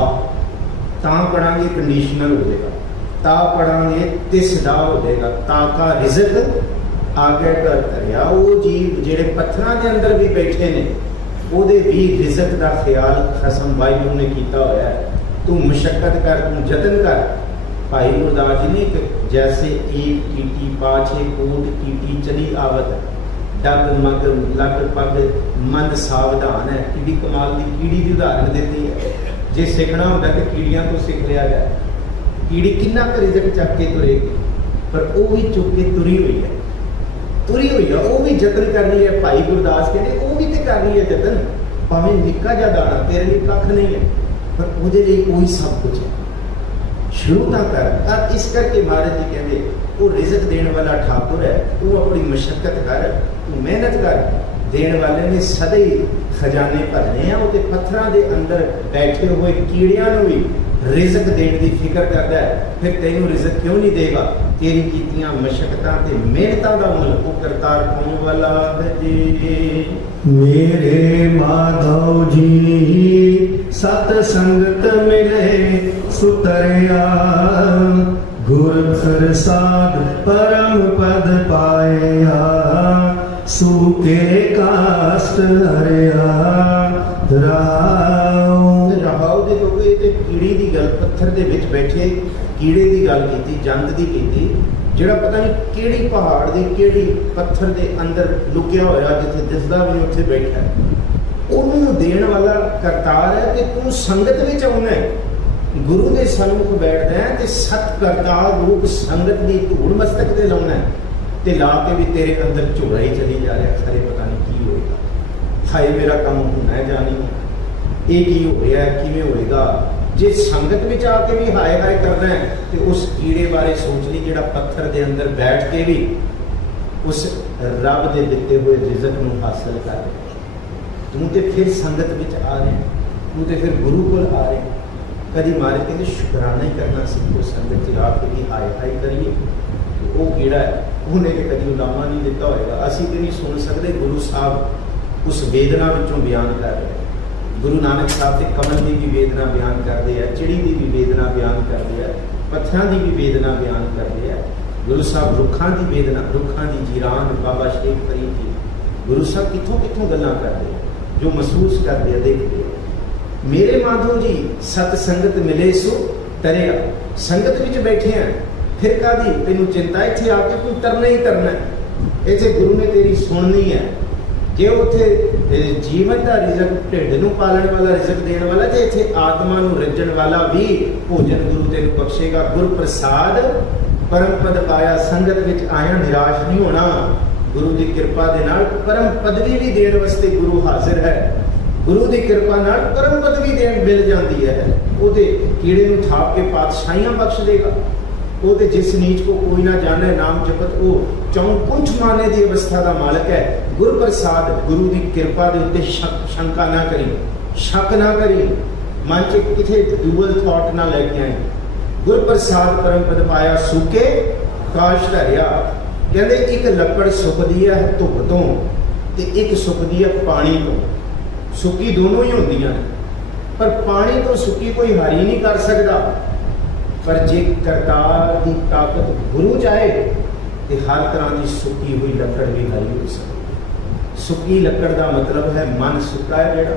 ता पढ़ांगे कंडीशनल हो जाएगा, ता पढ़ांगे तिस दा हो जाएगा। ताका रिजक आगे कर करिया। वो जीव जेड़े पत्थरां दे अंदर भी बैठे ने ओदे भी रिजक दा ख्याल खसम वाहिगुरू ने कीता होया है। तू मशक्कत कर, तू जतन कर। भाई गुरदास जी ने जैसे एक कीटी पाछे कोट कीटी चली आवत, डग मग लग पग मन सावधान है। कि कमाल की कीड़ी की उदाहरण देती है। जे सीखना होता तो कीड़ियां तो सीख लिया जाए। कीड़ी किन्ना कर रिजक चक के तुरेगी, पर वो भी चुक के तुरी हुई है, तुरी हुई है। वो भी जतन कर रही है। भाई गुरदास कहते वो भी तो कर रही है जतन। भावें निक्का जा दाना तेरे लिए कख नहीं है, पर वो वही सब कुछ है। शुरू ना कर। इस करके महाराज जी कहते वो रिजक देने वाला ठाकुर है। तू अपनी मशक्कत कर, तू मेहनत कर। देने वाले ने सदा ही खजाने भरने हैं। वो पत्थरों के अंदर बैठे हुए कीड़ियां भी रिजक देने की फिक्र करता है। फिर तेनों रिजक क्यों नहीं देगा? तेरी कीतियां मशक्कतां ते मेहनतां दा मुल वो करतार पाउण वाला है जी। मेरे माधव जी सत संगत मिले सुतरिया, गुर प्रसाद परम पद पाया, सूखे काष्ट हरिया राव। राव दे लोगे ते कीड़ी दी गल, पत्थर दे विच बैठे कीड़े दी गल कीती, जंद दी कीती, ਜਿਹੜਾ पता नहीं ਕਿਹੜੀ पहाड़ ਦੀ ਕਿਹੜੀ पत्थर ਦੇ ਅੰਦਰ ਲੁਕਿਆ ਹੋਇਆ, ਜਿੱਥੇ ਦਿਸਦਾ ਵੀ ਉੱਥੇ ਬੈਠਾ ਹੈ। ਉਹਨੂੰ ਦੇਣ ਵਾਲਾ ਕਰਤਾਰ ਹੈ ਕਿ ਤੂੰ ਸੰਗਤ ਵਿੱਚ ਆਉਣਾ ਹੈ, ਗੁਰੂ ਦੇ ਸਨਮੁਖ ਬੈਠਦਾ ਹੈ ਤੇ ਸਤ ਕਰਤਾਰ ਰੂਪ ਸੰਗਤ ਦੀ ਧੂੜ ਮਸਤਕ ਤੇ ਲਾਉਣਾ ਹੈ ਤੇ ਲਾ ਕੇ ਵੀ ਤੇਰੇ ਅੰਦਰ ਝੋਲਾ ਹੀ ਚਲੀ ਜਾ ਰਿਹਾ। ਖਰੇ ਪਤਾ ਨਹੀਂ ਕੀ ਹੋਏਗਾ, ਹਾਏ ਮੇਰਾ ਕੰਮ ਹੋਣਾ ਜਾਂ ਨਹੀਂ, ਇਹ ਕੀ ਹੋ ਰਿਹਾ, ਕਿਵੇਂ ਹੋਏਗਾ। जे संगत में आके भी हाय हाय करना है तो उस कीड़े बारे सोच ली जिहड़ा पत्थर के अंदर बैठ के भी उस रब के दिते हुए रिजक नूं हासिल कर रहे। तू तो फिर संगत में आ रहे, तू तो फिर गुरु को आ रहे। कभी मारे कहते शुकराना ही करना सीखो, संगत च आके भी हाय हाय करिए। तो वो कीड़ा है उन्हें तो कभी उलामा नहीं दिता होएगा। असी तो नहीं सुन सकते। गुरु साहब उस वेदना विचों बयान कर रहे हैं। गुरु नानक साहब के कमल की भी वेदना बयान करते हैं, चिड़ी की भी वेदना बयान करते हैं, पत्थरों की भी वेदना बयान करते हैं। गुरु साहब रुखा की वेदना, रुखा की जीरान बाबा शेख फरीद की, गुरु साहब कितों कितों गल्लां करते हैं जो महसूस करते हैं, देखते हैं। मेरे माधो जी सत संगत मिले सो तरिया। संगत में बैठे हैं फिर कादी तेनू चिंता, इत्थे आके तू तरना ही तरना है। इत्थे गुरु ने तेरी सुननी है। जे उत्थे जीवन का रिजक ढिड नूं पालण वाला रिजक देने वाला, तो इत्थे आत्मा नूं रजण वाला भी भोजन गुरु तेनू बख्शेगा। गुर प्रसाद परम पद पाया। संगत विच आया निराश नहीं होना। गुरु की कृपा दे नाल परम पदवी भी देण वास्ते गुरु हाजिर है। गुरु की कृपा नाल परम पदवी देण मिल जाती है। ओहदे कीड़े नूं थाप के पातशाहियां बख्श देगा। वो तो जिस नीच को कोई ना जाने नाम जपत वो चौकुंठ माने की अवस्था का मालिक है। गुरु प्रसाद गुरु की कृपा के उत्ते शंका ना करी, शक ना करी, मन च किथे डुअल थॉट ना लेके आई। गुरु प्रसाद परम पद पाया, सूके काश धरिया। कहते एक लकड़ सुकदी है धुप तो ते एक सुकदी है पानी तो। सुकी दोनों ही होंदियां, पर पानी तो सुकी कोई हरी नहीं कर सकता। पर जे करतार की ताकत गुरु चाहे तो हर तरह की सुकी हुई लकड़ भी हरी हो सकती। सुकी लकड़ का मतलब है मन सुक्का है, जोड़ा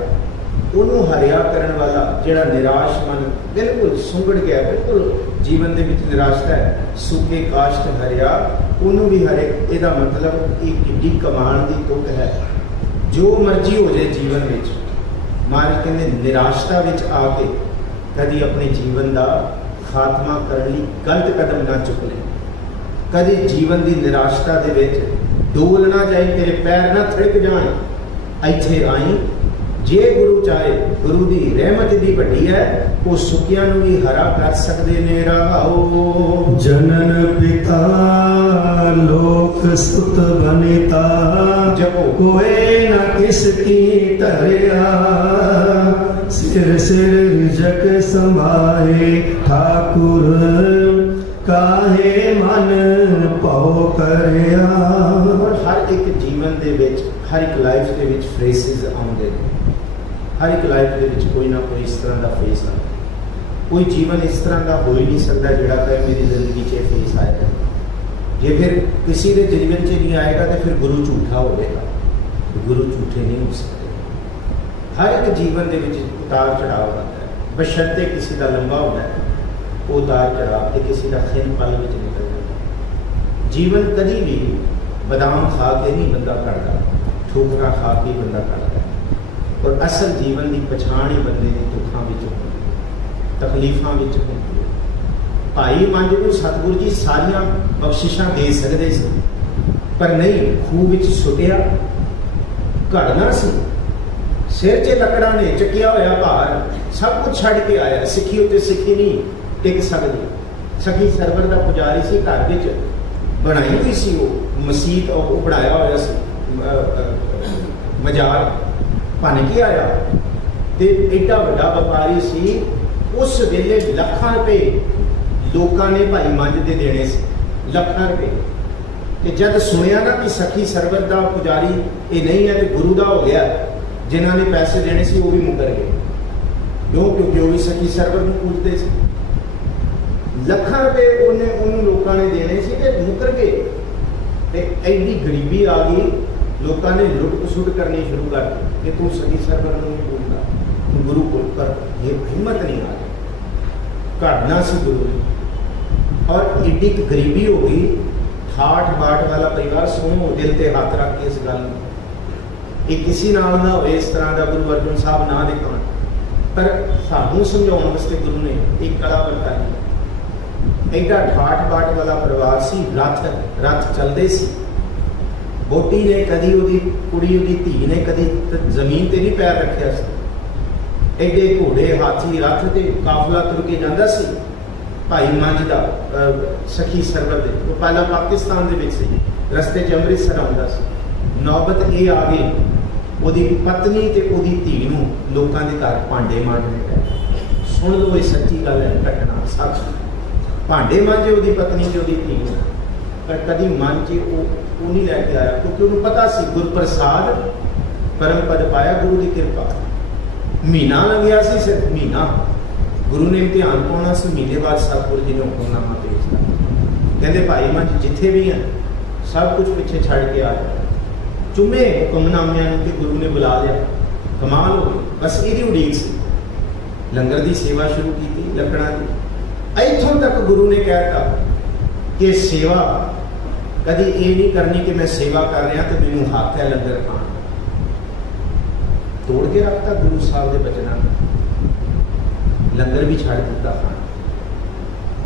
उन्होंने हरिया करने वाला, जोड़ा निराश मन बिल्कुल सुंगड़ गया, बिल्कुल जीवन के निराशता है, सूखे काष्ट हरिया उन्होंने भी हरे। यदा मतलब एक किड्डी कमान की तुक है। जो मर्जी हो जाए जीवन में, महाराज कहते निराशता में आके कभी अपने जीवन का खात्मा करने लिए गलत कदम ना चुक ले। कभी जीवन की निराशता दे विच डोलना जाए, तेरे पैर ना थिड़क जाए। इत्थे आई जे गुरु चाहे, गुरु की रहमत भी वड्डी है, वो सुकियां नूं भी हरा कर सकते ने। रहाओ जनन पिता लोक सुत बनिता, जपो कोई न किसकी तरया। सिर सिर रिजक संभाए ठाकुर, काहे मन पौ करया। हर एक जीवन दे विच, हर एक लाइफ के विच फ्रेसिस आउंदे ने। हर एक लाइफ के विच कोई ना कोई इस तरह का फेस आता। कोई जीवन इस तरह का हो ही नहीं सकता जिहड़ा कहे मेरी जिंदगी च फेस आएगा। जे फिर किसी के जीवन च नहीं आएगा तो फिर गुरु झूठा होगा। गुरु झूठे नहीं हो सकते। हर एक जीवन के विच उतार चढ़ाव आता है, बशर्ते किसी का लंबा होता है वो उतार चढ़ाव, तो किसी का खिन पल में निकल जाता है। जीवन कभी भी बादाम खा के नहीं बंदा करता, ठोकरा खा के बंदा करता है। और असल जीवन की पछाण ही बंदे की दुखों में होती है, तकलीफों में होती है। भाई मंझ को सतगुरु जी सारिया बख्शिशां दे सकते सी, पर नहीं, खूह विच सुटिया घड़ना सी। सिर च लकड़ा ने चुकिया होया भार, सब कुछ छड़ के आया। सिੱਖੀ उत्ते सिੱਖੀ नहीं टिक सकती। सखी सरवर का पुजारी से घर विच बनाई हुई सी, वो मसीत वो बनाया होया सी, मजार भन के आया। तो एडा वड्डा व्यापारी सी, उस वेले लाखां रुपए लोगों ने भाई मंझ दे देने से, लाखां रुपए। तो जब सुनिया ना कि सखी सरवर का पुजारी ये नहीं है तो गुरु का हो गया, जिन्हों ने पैसे देने से वो भी मुकर गए। क्यों? क्योंकि वो भी सखी सरवर को पूजते थे। लाखां रुपए उन्हें लोगों ने देने से ते मुकर गए। तो एडी गरीबी आ गई, लोगों ने लुट खसुट करनी शुरू कर दी कि तू सखी सरवर को नहीं पूजता, तू गुरु को कर। ये हिम्मत नहीं आ रही, घड़ना से गुरु ने। और एडी गरीबी हो गई, ठाठ बाट वाला परिवार सुनो दिल ते हाथ रख के इस गल ये किसी नाल ना हो इस तरह का गुरु अर्जन साहब ना दिखाण, पर सानू समझाउण वास्ते गुरु ने एक कला वरताई। एडा ठाठ बाट वाला परिवार सी, रथ चलते सी। बोटी ने कदी उहदी कुड़ी उहदी धी ने कदी जमीन ते नहीं पैर रखिया सी। एडे घोड़े हाथी रथ ते काफला तुर के जांदा सी। भाई मंझ दा सखी सरवर दे वो पहला पाकिस्तान दे विच सी, रस्ते च अमृतसर आउंदा सी। नौबत ये आ गई, ਉਹਦੀ पत्नी ते ਉਹਦੀ ਧੀ ਨੂੰ ਲੋਕਾਂ ਦੇ ਘਰ ਭਾਂਡੇ ਮਾਂਜਣੇ ਪਏ। ਸੁਣ ਲਓ ਇਹ ਸੱਚੀ ਗੱਲ ਹੈ, ਘਟਨਾ ਸੱਚ। ਭਾਂਡੇ ਮਾਂਜੇ ਉਹਦੀ ਪਤਨੀ ਤੇ ਉਹਦੀ ਧੀ ਨੂੰ, ਪਰ ਕਦੀ ਮਨ 'ਚ ਉਹ ਨਹੀਂ ਲੈ ਕੇ ਆਇਆ, ਕਿਉਂਕਿ ਉਹਨੂੰ ਪਤਾ ਸੀ ਗੁਰ ਪ੍ਰਸਾਦ ਪਰਮ ਪਦ ਪਾਇਆ, ਗੁਰੂ ਦੀ ਕਿਰਪਾ। ਮਹੀਨਾ ਲੰਘਿਆ ਸੀ, ਸਿਰਫ ਮਹੀਨਾ। ਗੁਰੂ ਨੇ ਇਮਤਿਹਾਨ ਪਾਉਣਾ ਸੀ, ਮਹੀਨੇ ਬਾਅਦ ਸਤਿਗੁਰੂ ਜੀ ਨੇ ਹੁਕਮਨਾਮਾ ਭੇਜਤਾ। ਕਹਿੰਦੇ ਭਾਈ ਮੰਝ ਜਿੱਥੇ ਵੀ ਹੈ ਸਭ ਕੁਝ ਪਿੱਛੇ ਛੱਡ ਕੇ ਆ ਜਾਓ। चुमे हुक्मनामिया कि गुरु ने बुला लिया, कमाल हो गई। बस यही उड़ीक सी, लंगर की सेवा शुरू की थी लकड़ा की। इथों तक गुरु ने कहता कि सेवा कभी ये नहीं करनी कि मैं सेवा कर रहा तो मैनू हक है लंगर खाण। तोड़ के रखता गुरु साहब के बचना, लंगर भी छड़ दिता खाना।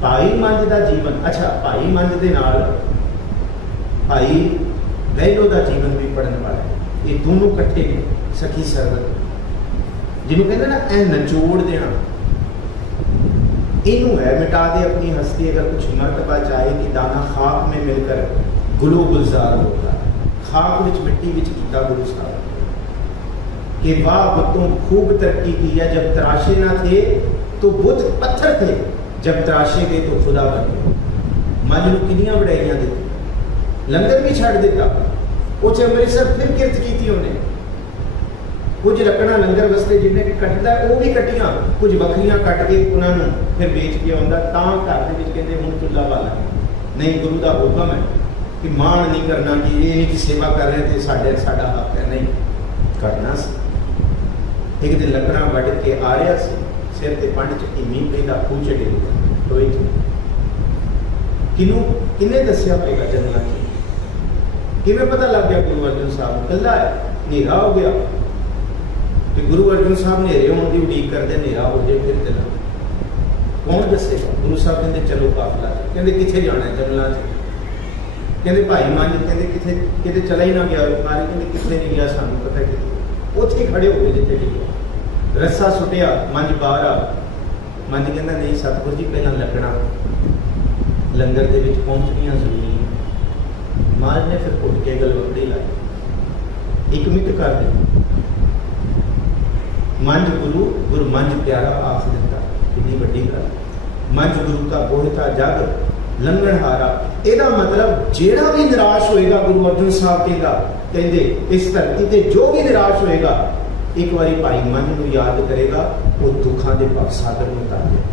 भाई मंझ का जीवन, अच्छा भाई मंझ के नाल भाई लैलो का जीवन भी पढ़ने वाला है। ये दोनों कट्ठे ने, सखी सरवर जिन्होंने कहते ना ऐ नचोड़ देना, इनू है मिटा दे अपनी हस्ती अगर कुछ मर्तबा चाहे कि दाना खाक में मिलकर गुलो गुलजार होता है। खाक विच मिट्टी विच कीता गुरु साहब कि वाह बुतों खूब तरक्की की है, जब तराशे ना थे तो बुत पत्थर थे, जब तराशे गए तो खुदा बन गए। मंझ नूं कितनियां वडाइयां दी, लंगर भी छड़ दिता। उस अमृतसर फिर किरत की उन्हें, कुछ रखना लंगर वास्ते जिन्हें कटदा वो भी कट्टियां, कुछ बकरियां कट के उन्होंने फिर बेच के आउंदा। तां घर दे विच कहंदे हुण चुल्हा बाला नहीं, गुरु का हुक्म है कि मान नहीं करना कि ये नहीं कि सेवा कर रहे थे साडा हक है, नहीं करना सी। एक दिन लकड़ा वढ़ के आ रहा सी, सिर ते पंड च मींह पैंदा, खूह च डिग गया टोए च। किन्ने दस्या होएगा जंगलां च? किवें पता लग गया गुरु अर्जन साहब कल्ला है? नेरा हो गया तो गुरु अर्जन साहब नेरे होने की उड़ीक करते, नेरा हो जाए फिर चला कौन दसेगा? गुरु साहब कहते चलो काफला। कहते कितने जाना है? जंगलों च। कहते भाई मंझ कहते कितने कितने चला ही ना गया, मारे कहते कितने नहीं गया, सानू पता कि उत्थे खड़े हो गए जिथे गया। रस्सा सुटिया, मंझ बाहर आ। मंझ कहता नहीं सतगुरु जी पहला लगना, लंगर के विच पहुंचनियां जरूरी। महाराज ने फिर उठ के गलवकड़ी लाई, एक मित कर दी। मंझ गुरु, गुरु मंझ प्यारा आख दिता, कितनी वड्डी गल। मंझ गुरु का बोहता जग ਲੰਘਣਹਾਰਾ। ਇਹਦਾ ਮਤਲਬ ਜਿਹੜਾ ਵੀ ਨਿਰਾਸ਼ ਹੋਏਗਾ, ਗੁਰੂ ਅਰਜਨ ਸਾਹਿਬ ਕਹਿੰਦੇ ਇਸ ਧਰਤੀ ਤੇ ਜੋ ਵੀ ਨਿਰਾਸ਼ ਹੋਏਗਾ, ਇੱਕ ਵਾਰੀ ਭਾਈ ਮੰਝ ਨੂੰ ਯਾਦ ਕਰੇਗਾ, ਉਹ ਦੁੱਖਾਂ ਦੇ ਭਵਸਾਗਰ ਨੂੰ ਉਤਾਰ ਦੇਗਾ।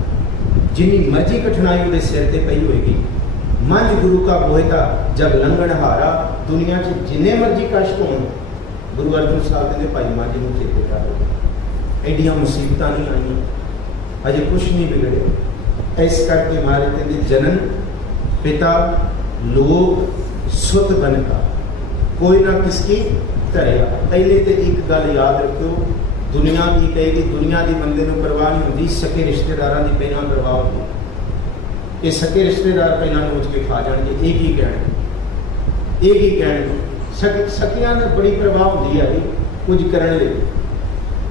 ਜਿੰਨੀ ਮਰਜ਼ੀ ਕਠਿਨਾਈ ਉਹਦੇ ਸਿਰ ਤੇ ਪਈ ਹੋਏਗੀ, ਮੰਝ ਗੁਰੂ ਕਾ ਬੋਹਿਤਾ ਜਗ ਲੰਘਣਹਾਰਾ। ਦੁਨੀਆ 'ਚ ਜਿੰਨੇ ਮਰਜ਼ੀ ਕਸ਼ਟ ਹੋਣ, ਗੁਰੂ ਅਰਜਨ ਸਾਹਿਬ ਕਹਿੰਦੇ ਭਾਈ ਮੰਝ ਨੂੰ ਚੇਤੇ ਕਰ ਲਓ। ਐਡੀਆਂ ਮੁਸੀਬਤਾਂ ਨਹੀਂ ਆਈਆਂ, ਅਜੇ ਕੁਛ ਨਹੀਂ ਵਿਗੜਿਆ। ਇਸ ਕਰਕੇ ਮਾਰੇ ਕਹਿੰਦੇ ਜਨਨ पिता लोग सुत बन का कोई ना किसकी धरेगा। पहले तो एक गल याद रखियो, दुनिया की कहेगी, दुनिया की बंदे को परवाह नहीं होती, सके रिश्तेदारों की पहना परवाह होती। ये सके रिश्तेदार पहना नोच के खा जाएंगे, एक ही कहने सकिया ने बड़ी परवाह होती है कुछ करने लिए।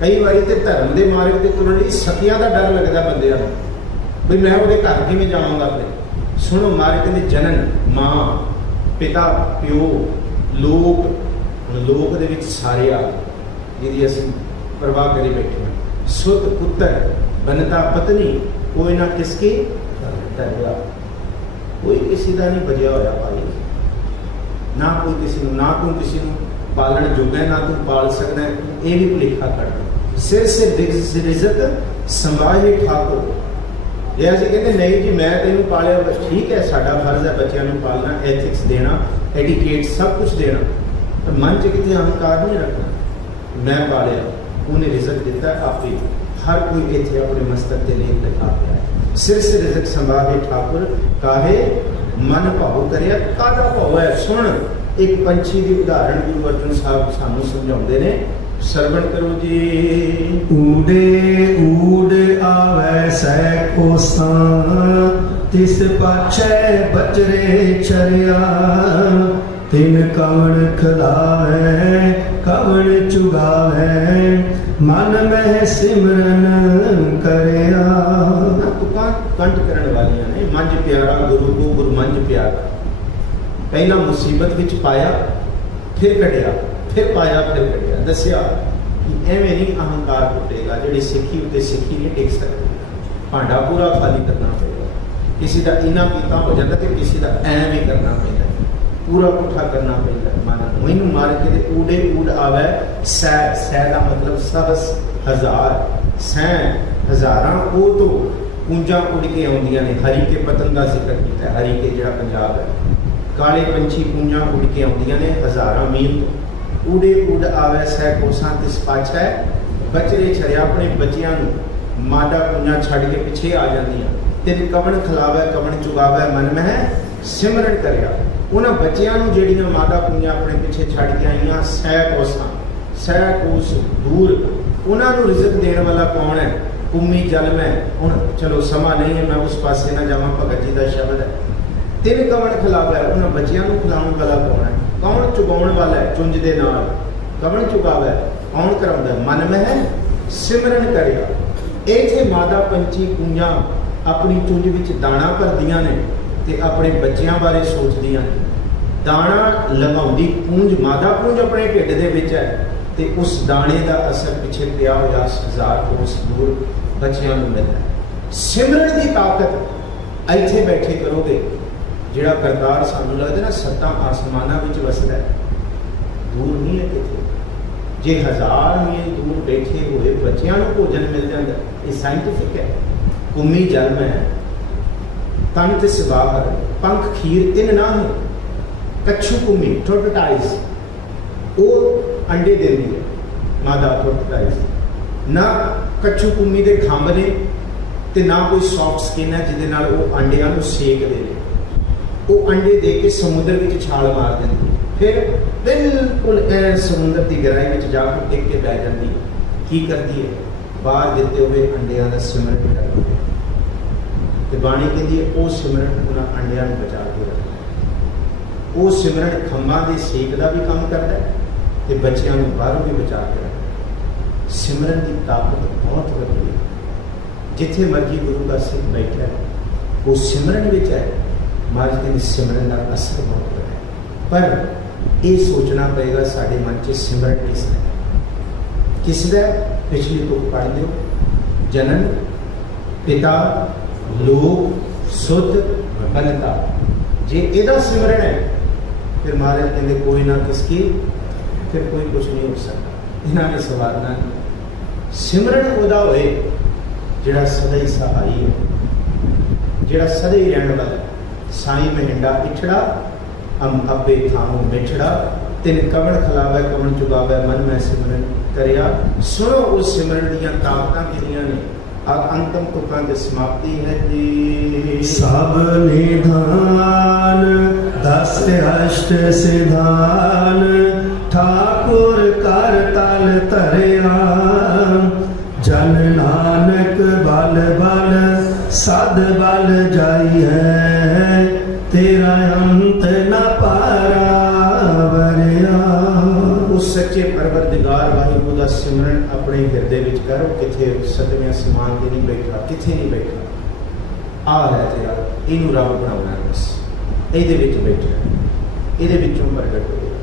कई बार तो धर्म के मार्ग से तुरन लिए सकिया का डर लगता बंदे भी मैं वो घर किमें जावांगा अपने। सुनो मारे कहते जनन मां पिता प्यो लोक, लोक दे विच सारे आ जिहदी असीं परवाह करी बैठे हैं। सुत पुत्र बनता पत्नी कोई ना किसकी धरेगा। कोई किसी का नहीं बजिया होया भाई, ना कोई किसी नूं, ना तू किसी नूं पालण जोगा है, ना तू पाल सकदा है। ये भी भुलेखा कर सिर से रिजक संभाले ठाकुर। जे असीं कहते नहीं जी मैं तेनों पालिया, बस ठीक है, साडा फर्ज है बच्चों को पालना, एथिक्स देना, एटिकेट सब कुछ देना, पर मन च कितने अहंकार नहीं रखना। मैं पालिया, उन्हें रिजक दिता आपे। हर कोई इत्थे अपने मस्तक के लेख लिखा पाया है। सिर से रिजक संभाले ठाकुर काहे मन भाव करिया कादा भाव है। सुन एक पंछी की उदाहरण गुरु अर्जन साहब सानू समझाते हैं, सरवण करो जी। ऊडे ऊड आवे सै कोसां, तिस पाछे बचरे चरिया। तिन कवण खिलावे कवण चुगावे, मन में सिमरन करिया। तुकां कंठ करन वालियां ने, मंझ प्यारा गुरु को गुरु मंझ प्यारा। पहला मुसीबत विच पाया, फिर कटिया, फिर पाया, फिर कटिया। दसिया कि एवें नहीं अहंकार टुटेगा, जिहड़ी सिੱਖੀ उत्ते सिੱਖੀ नहीं टिक सकती। भांडा पूरा खाली करना पड़ेगा, किसी का इना पीता हो जाता तो किसी का ऐ भी करना पैदा, पूरा पुठा करना पैदा। माना मैनू मार के ते ऊडे ऊड आवे सै, सै का मतलब सहस हजार, सै हजारां, वो तो पूंजा उड़ के आउंदियां ने। हरी के पतन का जिक्र किया, हरी के जिहड़ा पंजाब है, काले पंछी पूंजा उड़ के आउंदियां ने हजारां मील। ऊडे उड आवे सै कोसां तिस पाछै बचरे छड़िया। अपने बच्चियां नूं मादा पूंजा छड़ के पिछे आ जांदियां। तिन कवण खिलावे कवण चुगावे, मन में सिमरन करिया। उन्हां बच्चियां नूं जेड़ियां मादा पूंजा अपने पिछे छड़ के आईयां सै कोसां, सै कोस दूर, उन्हां नूं रिजक देण वाला कौन है? कुम्मी जल में। हुण चलो समा नहीं है, मैं उस पासे ना जावां, भगत जी का शब्द है। तिन कवण खिलावे, उन्हां बच्चियां नूं खिलाउण वाला कौन है? कौन चुगाउण वाला है? चुंज दे नाल कवण चुगावे, कौन कराउंदा? मन में सिमरन करिया। इत्थे मादा पंछी पूंजा अपनी चुंज विच दाना भरदियां ने ते अपने बच्चियां बारे सोचदियां ने। दाना लगाउंदी पूंज, मादा पूंज अपने ढिड दे विच है, ते उस दाने का असर पिछे पिया होया 1000 कोस दूर बच्चियां नूं मिलदा है। सिमरन की ताकत इत्थे बैठे करोगे। जिहड़ा करतार सानू लगदा ना सत्तां आसमानां विच वसदा है, दूर नहीं है किते। जे 1000 मील दूर बैठे हुए बच्चियां नूं भोजन मिल जांदा, ये साइंटिफिक है। कुम्मी जल में तन ते सबाहर, पंख खीर तिन ना है। कच्छू कुम्मी टोटटाइज, वो अंडे देंदी है मादा टोटटाइज। ना कच्छू कुम्मी दे खंभ ने ते ना कोई सॉफ्ट स्किन है जिहदे नाल वो अंडियां नूं सेक दे। वो अंडे दे के समुद्र में छाल मार देंदी, फिर बिल्कुल समुद्र की गहराई में जाकर टिक के बह जाती है। की करती है? बाहर देते हुए अंडिया का सिमरन करती है। तो बाणी कहती है वो सिमरन उन्होंने अंडिया में बचा के रखना। वो सिमरन खंभा के सेक का भी काम करता है, तो बच्चों को बाहरों भी बचा के रखना। सिमरन की ताकत बहुत वड्डी है। जिथे मर्जी गुरु का सिख बैठा है, वो सिमरन में है। महाराज कहते सिमरन का असर बहुत है, पर यह सोचना पड़ेगा साढ़े मन से सिमरन किसका? पिछली तुक पढ़ लो, जनन पिता लोक सुत बनता। जे ਇਹਦਾ सिमरन है फिर महाराज कहते कोई ना किसकी फिर कोई कुछ नहीं हो सकता। इन्होंने सवारना सिमरन उदा होए जिहड़ा सदा ही सहाई है, जिहड़ा सदा ही रहने वाला। साई महिंडा इछड़ा हम अबे खाऊं मिठड़ा, तिन कवण खिलावे कवण चुगावे, मन में सिमरन करिया। सुनो उस सिमरन दियां ताकतां किहड़ियां ने। अंतम तुकां दी समाप्ति है जी। सब निधान दस अष्ट सिधान, ठाकुर कर तल धरिया। जन नानक बल बल सद बल जाई है, तेरा अंत न पारा वरिया। उस सच्चे परवरदिगार वाहिगुरू दा सिमरन अपने हिरदे विच कर। किथे सदमें समान ते नहीं बैठा, किथे नहीं बैठा। आ है तेरा इनू रब बनाउणा, बस ਇਹਦੇ ਵਿੱਚ बैठा, ਇਹਦੇ ਵਿੱਚੋਂ प्रगट होएगा।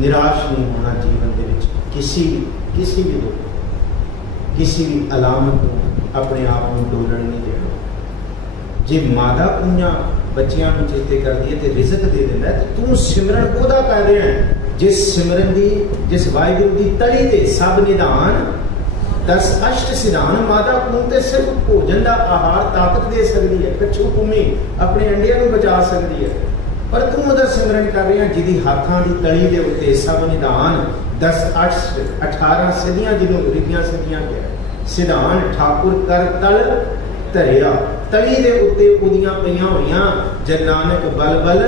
निराश नहीं होना जीवन दे विच। किसी भी दुख, किसी भी अलामत को अपने आप को डोलण नहीं देना। जे मादा पुंजा बच्चियां ਨੂੰ ਚੇਤੇ ਕਰਦੀ ਹੈ ਤੇ ਰਿਜ਼ਕ ਦੇ ਦਿੰਦਾ ਹੈ, ਤੇ ਤੂੰ ਸਿਮਰਨ ਉਹਦਾ ਕਰ ਰਿਹਾ ਹੈ जिस सिमरन की, जिस वाहिगुरू की तली ते सब निधान दस अष्ट सिधान। माता कून ते सिर्फ भोजन का आहार ताकत दे सकती है, कच्छू भूमि अपने अंडिया को बचा सकती है, पर तू उहदा सिमरन कर रहा जिहदी हाथां की तली दे उत्ते सब निधान 10 8 18 सदियां जिन्हों रिगियां सदियां गया सिधान ठाकुर कर तल धरिया। तली दे उत्ते उहदियां पईयां होईयां जन नानक बल बल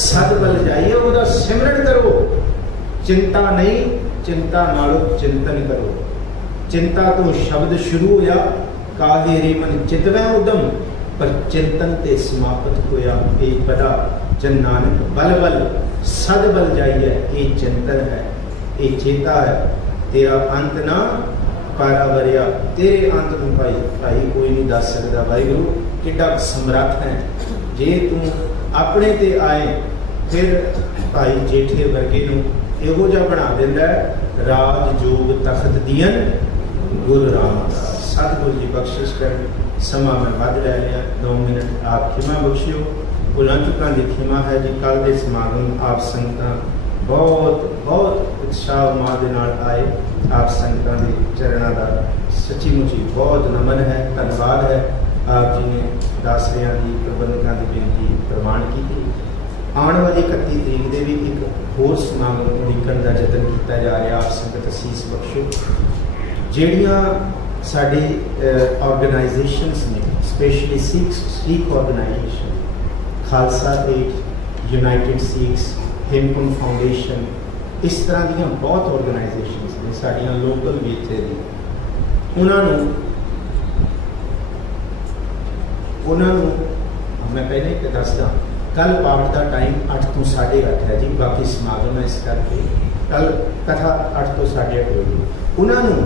सद बल जाइए। उहदा सिमरन करो, चिंता नहीं, चिंता नालों चिंतन करो। चिंता तो शब्द शुरू होया काहे रे मन चितवै उदम, पर चिंतन ते समाप्त होया एक पदा जन नानक बल बल सद बल जाइए। ये चिंतन है, ये चेता है, तेरा अंत ना पारा वरिया। तेरे अंत में भाई कोई नहीं दस सकता। वाहिगुरू किड्डा समर्थ है। जे तू अपने ते आए फिर भाई जेठे वर्गे नूं इहो जिहा बना दिंदा है। राज जोग तखत दियन गुरु रामदास। सतगुरु जी बख्शिश कर। समा मैं वध लै लिया, 2 मिनट आप खिमा बख्शियो। भुलां चुकां दी खिमा है जी। कल दे समागम आप संगतां बहुत बहुत उत्साह मां दे नाल आए। आप संगतां दे चरणों का सच्ची मुची बहुत नमन है, धन्यवाद है। आप जी ने दासरियां की प्रबंधकों की बेनती प्रवान की। आने वाली 31 तरीक के भी एक होर समागम उड़ीकण का यतन किया जा रहा। आप संगत असीस बख्शो। ਜਿਹੜੀਆਂ साड़ी ऑर्गेनाइजेशनस ने, specially Sikh organisation, Khalsa Aid, United Sikhs, Hemkund Foundation, इस तरह दी बहुत ऑर्गेनाइजेशनस ने साड़ियाँ लोकल भी इत्थे दी। उन्होंने मैं पहले एक दसदा, कल पाठ का टाइम 8 to 8:30 है जी। बाकी समागम है इस करके कल कथा 8 to 8:30 होगी। उन्होंने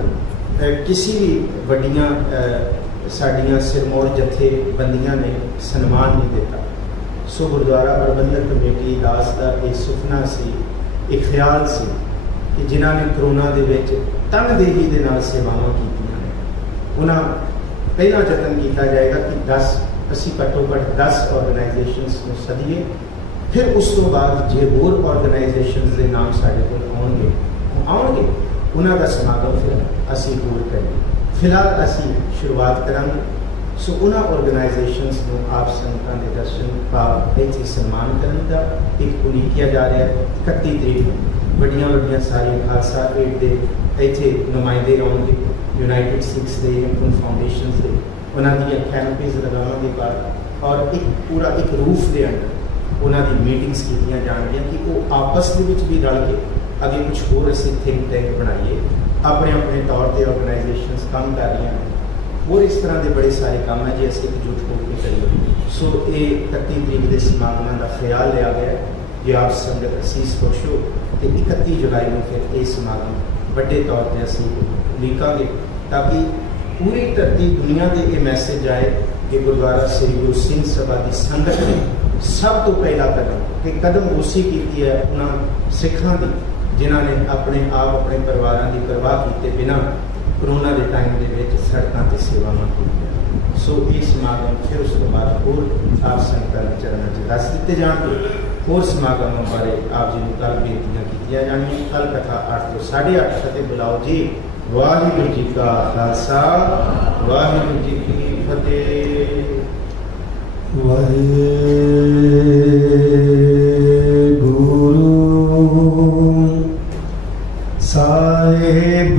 किसी भी वड्डियां साड़ियाँ सिरमौर जथेबंदियां ने सन्मान नहीं दिता। सो गुरुद्वारा प्रबंधक कमेटी दास का एक सुपना सी, एक ख्याल सी कि जिन्हों ने करोना के विच तनदेही के नाल सेवावां कीतियां ने, उन्हां पहला यतन किया जाएगा कि 10 असी घट्टो घट्ट 10 ऑर्गेनाइजेशनस को सदीए। फिर उस तो बाद जे होर ऑर्गेनाइजेशनस के नाम साढ़े कोल आउणगे उन्हां दा समागम फिर असी होर करेंगे। फिलहाल असी शुरुआत करांगे। सो उन्हां ऑर्गेनाइजेशनस को आप संगतां दे दर्शन भाव इत्थे सन्मान करन दा एक उलीकिया जा रहा है। 31 तरीक नूं वड्डियां वड्डियां सारियां खालसा एड दे इत्थे नुमाइंदे आउणगे, यूनाइटेड सिख्स दे, हेमकुंड फाउंडेशन दे, उन्हां दी कैंपेज लगावांगे बाहर और एक पूरा एक रूफ के अंडर उन्हां दी मीटिंग्स कीतियां जाणगियां कि वो आपस दे विच भी रल के अगे कुछ होर असीं थिंक टैंक बनाइए। अपने अपने तौर पर ऑर्गेनाइजेशनस काम कर रही हैं और इस तरह के बड़े सारे काम है जो असीं एकजुट होकर करिए। सो ये 31 तरीक के समागमों का ख्याल लिया गया कि आप संगत असीस बख्शो। तो 31 जुलाई को फिर ये समागम बड़े तौर पर असीं उलीकांगे ताकि पूरी धरती दुनिया से ये मैसेज आए कि गुरुद्वारा श्री गुरु सिंह सभा की संगत ने सब तो पहला कदम उसी की है उन्होंने सिखां की जिन्होंने अपने आप अपने परिवारों की परवाह किए बिना कोरोना के टाइम के सड़कों से सेवावां कीतियां। सो ये समागम फिर उस तो बाद होर आप संगतां दे चरणों च दस दिते जाणगे। होर समागमों बारे आप जी नूं कल बेनतियां कीतियां जाणगियां। कल कथा 8 तो 8:30 ते बुलाओ जी। वाहिगुरू जी का खालसा वाहिगुरू जी की फतेह। वाहिगुरू साहिब